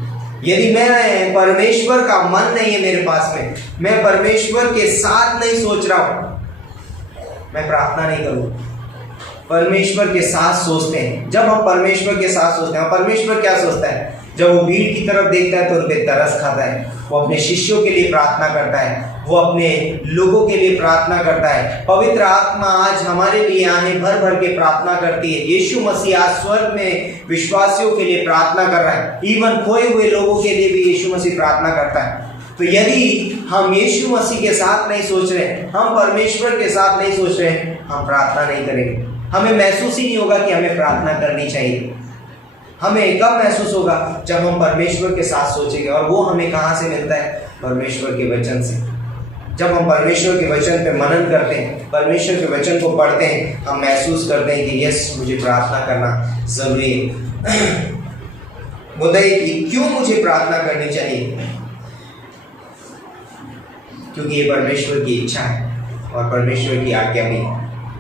यदि मैं परमेश्वर का मन नहीं है मेरे पास में, मैं परमेश्वर के साथ नहीं सोच रहा हूं, मैं प्रार्थना नहीं करूंगा। परमेश्वर के साथ सोचते हैं। जब हम परमेश्वर के साथ सोचते हैं, परमेश्वर क्या सोचता है? जब वो भीड़ की तरफ देखता है तो उन पे तरस खाता है। वो अपने शिष्यों के लिए प्रार्थना करता है, वो अपने लोगों के लिए प्रार्थना करता है। पवित्र आत्मा आज हमारे लिए आने भर भर के प्रार्थना करती है। यीशु मसीह आज स्वर्ग में विश्वासियों के लिए प्रार्थना कर रहा है। इवन खोए हुए लोगों के लिए भी यीशु मसीह प्रार्थना करता है। तो यदि हम यीशु मसीह के साथ नहीं सोच रहे, हम परमेश्वर के साथ नहीं सोच रहे, हम प्रार्थना नहीं करेंगे। हमें महसूस ही नहीं होगा कि हमें प्रार्थना करनी चाहिए। हमें कब महसूस होगा? जब हम परमेश्वर के साथ सोचेंगे। और वो हमें कहाँ से मिलता है? परमेश्वर के वचन से। जब हम परमेश्वर के वचन पे मनन करते हैं, परमेश्वर के वचन को पढ़ते हैं, हम महसूस करते हैं कि यस, मुझे प्रार्थना करना जरूरी है। बोलता है कि क्यों मुझे प्रार्थना करनी चाहिए? क्योंकि ये परमेश्वर की इच्छा है और परमेश्वर की आज्ञा भी।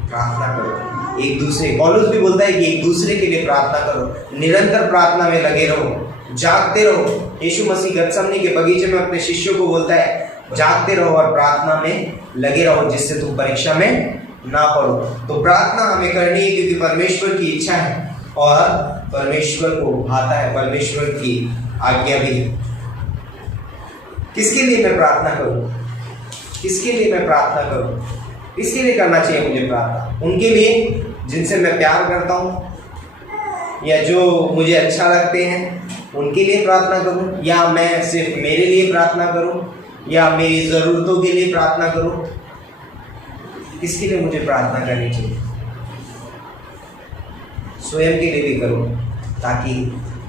प्रार्थना करो एक दूसरे, पौलुस भी बोलता है कि एक दूसरे के लिए प्रार्थना करो, निरंतर प्रार्थना में लगे रहो, जागते रहो। यीशु मसीह गतसमनी के बगीचे में अपने शिष्यों को बोलता है, जागते रहो और प्रार्थना में लगे रहो, जिससे तुम परीक्षा में ना पड़ो। तो प्रार्थना हमें करनी है क्योंकि परमेश्वर की इच्छा है और परमेश्वर को भाता है, परमेश्वर की आज्ञा भी है। किसके लिए मैं प्रार्थना करूं? किसके लिए मैं प्रार्थना करूं? किसके लिए करना चाहिए मुझे प्रार्थना? उनके लिए जिनसे मैं प्यार करता हूं या जो मुझे अच्छा लगते हैं, उनके लिए प्रार्थना करूं, या मैं सिर्फ मेरे लिए प्रार्थना करूं, या मेरी ज़रूरतों के लिए प्रार्थना करूं? किसके लिए मुझे प्रार्थना करनी चाहिए? स्वयं के लिए भी करूं ताकि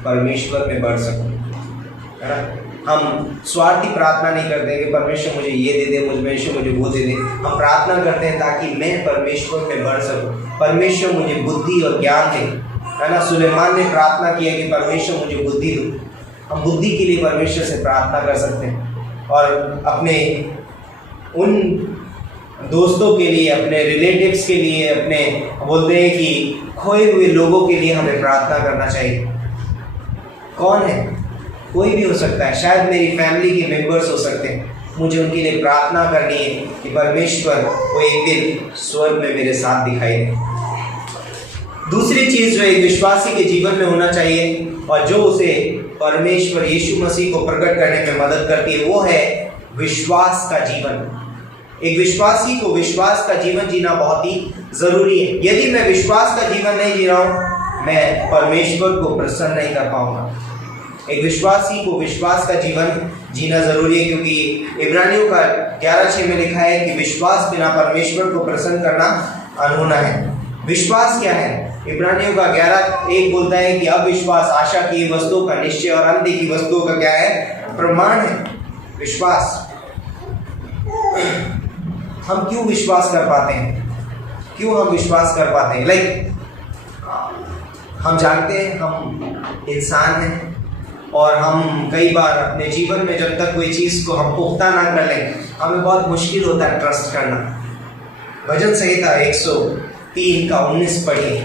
परमेश्वर में बढ़ सकूं, है ना? हम स्वार्थी प्रार्थना नहीं करते कि परमेश्वर मुझे ये दे दे, परमेश्वर मुझे वो दे दे। हम प्रार्थना करते हैं ताकि मैं परमेश्वर में बढ़ सकूं, परमेश्वर मुझे बुद्धि और ज्ञान दे, है ना? सुलेमान ने प्रार्थना किया कि परमेश्वर मुझे बुद्धि दो। हम बुद्धि के लिए परमेश्वर से प्रार्थना कर सकते हैं और अपने उन दोस्तों के लिए, अपने रिलेटिव्स के लिए, अपने बोलते हैं कि खोए हुए लोगों के लिए हमें प्रार्थना करना चाहिए। कौन है? कोई भी हो सकता है, शायद मेरी फैमिली के मेंबर्स हो सकते हैं। मुझे उनके लिए प्रार्थना करनी है कि परमेश्वर वो एक दिन स्वर्ग में मेरे साथ दिखाई दे। दूसरी चीज़ जो एक विश्वासी के जीवन में होना चाहिए और जो उसे परमेश्वर यीशु मसीह को प्रकट करने में मदद करती है, वो है विश्वास का जीवन। एक विश्वासी को विश्वास का जीवन जीना बहुत ही ज़रूरी है। यदि मैं विश्वास का जीवन नहीं जी रहा हूँ, मैं परमेश्वर को प्रसन्न नहीं कर पाऊंगा। एक विश्वासी को विश्वास का जीवन जीना जरूरी है क्योंकि इब्रानियों का 11:6 में लिखा है कि विश्वास बिना परमेश्वर को प्रसन्न करना अनहोना है। विश्वास क्या है? इब्रानियों का 11:1 बोलता है कि अविश्वास आशा की वस्तुओं का निश्चय और अनदेखी वस्तुओं का क्या है? प्रमाण है। विश्वास। हम क्यों विश्वास कर पाते हैं? क्यों हम विश्वास कर पाते हैं? हम जानते हैं हम इंसान हैं और हम कई बार अपने जीवन में जब तक कोई चीज़ को हम पुख्ता ना कर लें, हमें बहुत मुश्किल होता है ट्रस्ट करना। भजन संहिता 103 का 19 पढ़िए,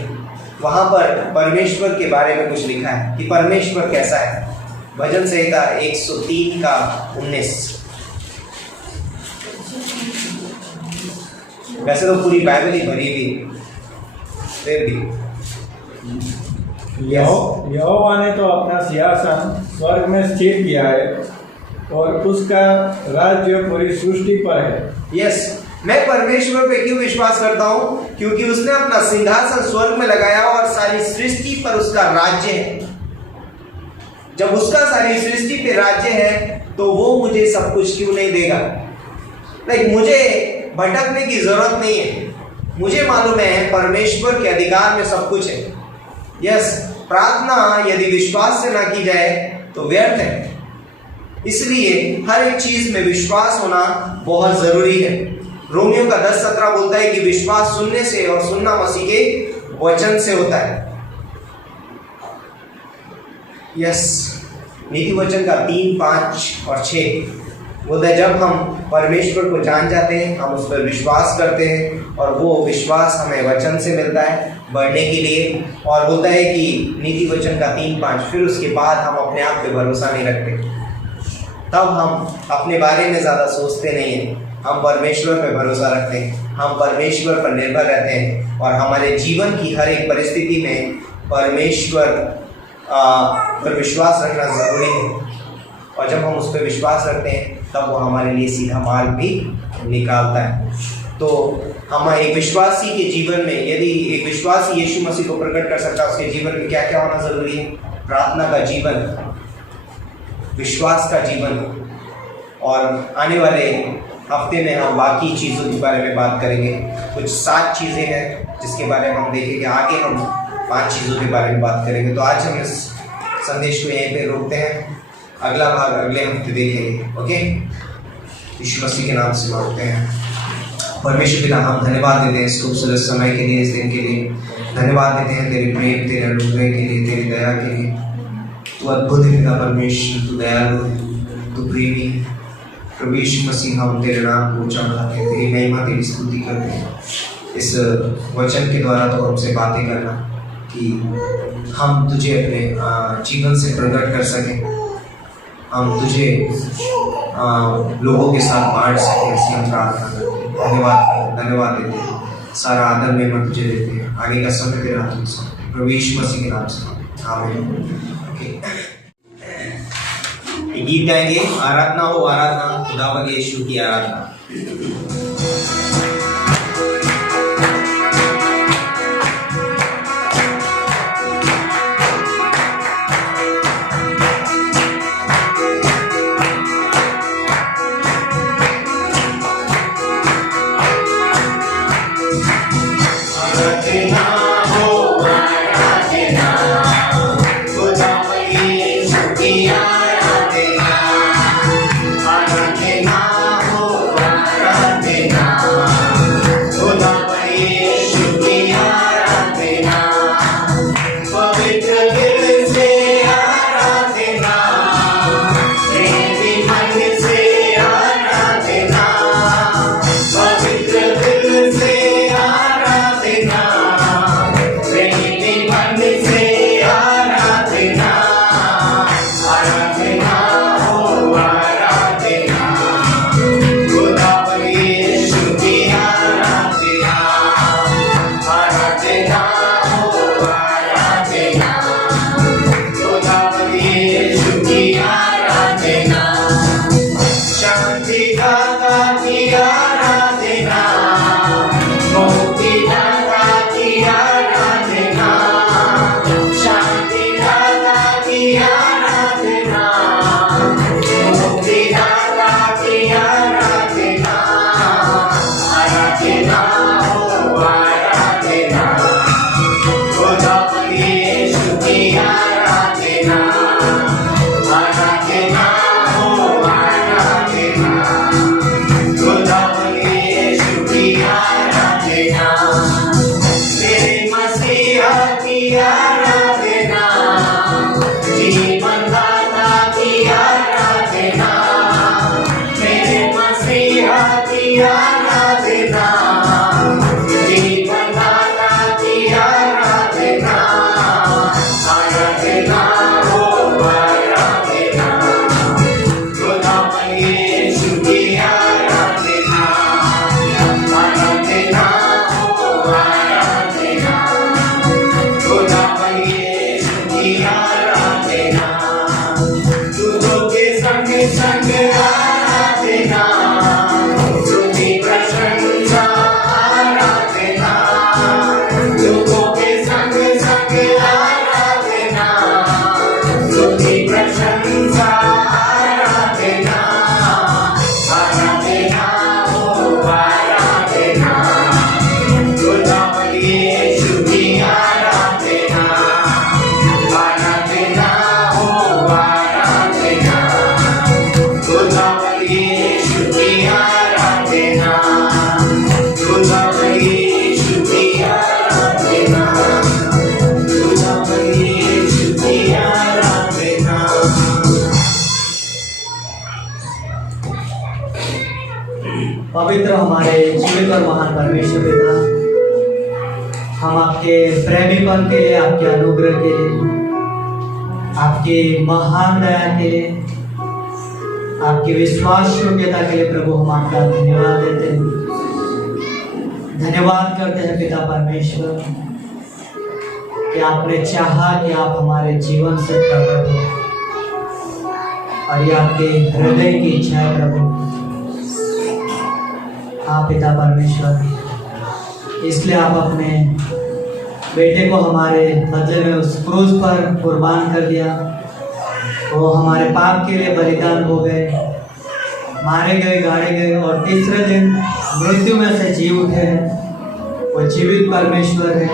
वहाँ पर परमेश्वर के बारे में कुछ लिखा है कि परमेश्वर कैसा है। भजन संहिता 103 का 19। वैसे तो पूरी बाइबल ही भरी हुई, फिर भी यहोवा ने तो अपना सिंहासन स्वर्ग में स्थिर किया है और उसका राज्य पूरी सृष्टि पर है। यस, मैं परमेश्वर पे क्यों विश्वास करता हूँ? क्योंकि उसने अपना सिंहासन स्वर्ग में लगाया और सारी सृष्टि पर उसका राज्य है। जब उसका सारी सृष्टि पे राज्य है तो वो मुझे सब कुछ क्यों नहीं देगा? मुझे भटकने की जरूरत नहीं है। मुझे मालूम है परमेश्वर के अधिकार में सब कुछ है। यस, प्रार्थना यदि विश्वास से ना की जाए तो व्यर्थ है। इसलिए हर एक चीज में विश्वास होना बहुत जरूरी है। रोमियो का 10:17 बोलता है कि विश्वास सुनने से और सुनना मसीह के वचन से होता है। यस, नीति वचन का 3, 5 और 6 बोलता है जब हम परमेश्वर को जान जाते हैं, हम उस पर विश्वास करते हैं और वो विश्वास हमें वचन से मिलता है बढ़ने के लिए। और बोलता है कि नीति वचन का 3, 5 फिर उसके बाद हम अपने आप पे भरोसा नहीं रखते, तब हम अपने बारे में ज़्यादा सोचते नहीं हैं, हम परमेश्वर पे भरोसा रखते हैं, हम परमेश्वर पर निर्भर रहते हैं और हमारे जीवन की हर एक परिस्थिति में परमेश्वर पर विश्वास रखना ज़रूरी है। और जब हम उस पर विश्वास रखते हैं तब वो हमारे लिए सीधा मार्ग भी निकालता है। तो हम एक विश्वासी के जीवन में, यदि एक विश्वासी यीशु मसीह को प्रकट कर सकता है, उसके जीवन में क्या क्या होना ज़रूरी है? प्रार्थना का जीवन, विश्वास का जीवन। और आने वाले हफ्ते में हम बाकी चीज़ों के बारे में बात करेंगे। कुछ 7 चीज़ें हैं जिसके बारे में हम देखेंगे। आगे हम 5 चीज़ों के बारे में बात करेंगे। तो आज हम इस संदेश को यहीं पे रोकते हैं, अगला भाग अगले हफ्ते देखेंगे। ओके, यीशु मसीह के नाम से मांगते हैं। परमेश्वर पिता, हम धन्यवाद देते हैं इस खूबसूरत समय के लिए, इस दिन के लिए धन्यवाद देते हैं, तेरे प्रेम, तेरे अनुग्रह के लिए, तेरी दया के लिए। तू अद्भुत है पिता परमेश्वर, तू दयालु है, तू प्रेमी है। प्रभु यीशु मसीह, हम तेरे नाम को ऊंचा बढ़ाते हैं, तेरी महिमा, तेरी स्तुति करते हैं। इस वचन के द्वारा तो हमसे बातें करना कि हम तुझे अपने जीवन से प्रकट कर सकें, हम तुझे लोगों के साथ बांट सकें, ऐसी हम प्रार्थना करते हैं। धन्यवाद देते हैं, सारा आदर में तुझे देते हैं। आगे का समय तेरा हाथ में सौंपते हैं, प्रभु यीशु मसीह के नाम से आमीन। गीत गाएंगे, आराधना हो आराधना, खुदावंद यीशु की आराधना। पवित्र हमारे जीवित और महान परमेश्वर पिता, हम आपके प्रेमीपन के लिए, आपके अनुग्रह के लिए, आपकी महान दया के लिए, आपकी विश्वास योग्यता के लिए प्रभु हम आपका धन्यवाद देते हैं। धन्यवाद करते हैं पिता परमेश्वर कि आपने चाहा कि आप हमारे जीवन से प्रकट हो, और ये आपके हृदय की इच्छा है प्रभु। हाँ पिता परमेश्वर, इसलिए आप अपने बेटे को हमारे बदले में उस क्रूज पर कुर्बान कर दिया। वो हमारे पाप के लिए बलिदान हो गए, मारे गए, गाड़े गए, और तीसरे दिन मृत्यु में से जी उठे। वो जीवित परमेश्वर है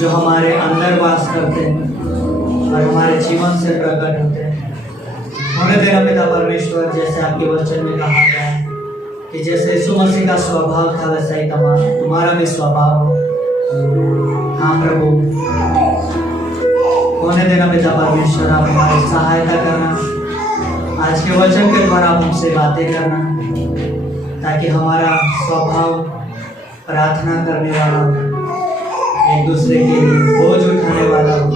जो हमारे अंदर वास करते हैं। और हमारे जीवन से प्रकट होते हैं। होने देना पिता परमेश्वर, जैसे आपके वचन में कहा गया है कि जैसे यीशु मसीह का स्वभाव था वैसा ही तुम्हारा भी स्वभाव हो। हाँ प्रभु, होने देना पिता परमेश्वर, आप हमारी सहायता करना। आज के वचन के द्वारा आप हमसे बातें करना, ताकि हमारा स्वभाव प्रार्थना करने वाला हो, एक दूसरे के लिए बोझ उठाने वाला हो,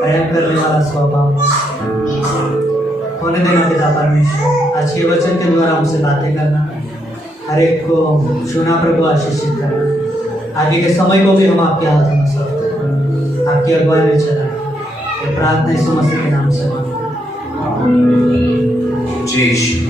प्रेम करने वाला स्वभाव होने देना पिता परमेश्वर। आज के वचन के द्वारा हमसे बातें करना, हर एक को चुना प्रभु आशीषित करना। आगे के समय को भी हम आपके हाथ में सौंपते हैं, आपकी अगुवाई में चलाएं। ये प्रार्थना यीशु मसीह के नाम से मांगते हैं। जय श्री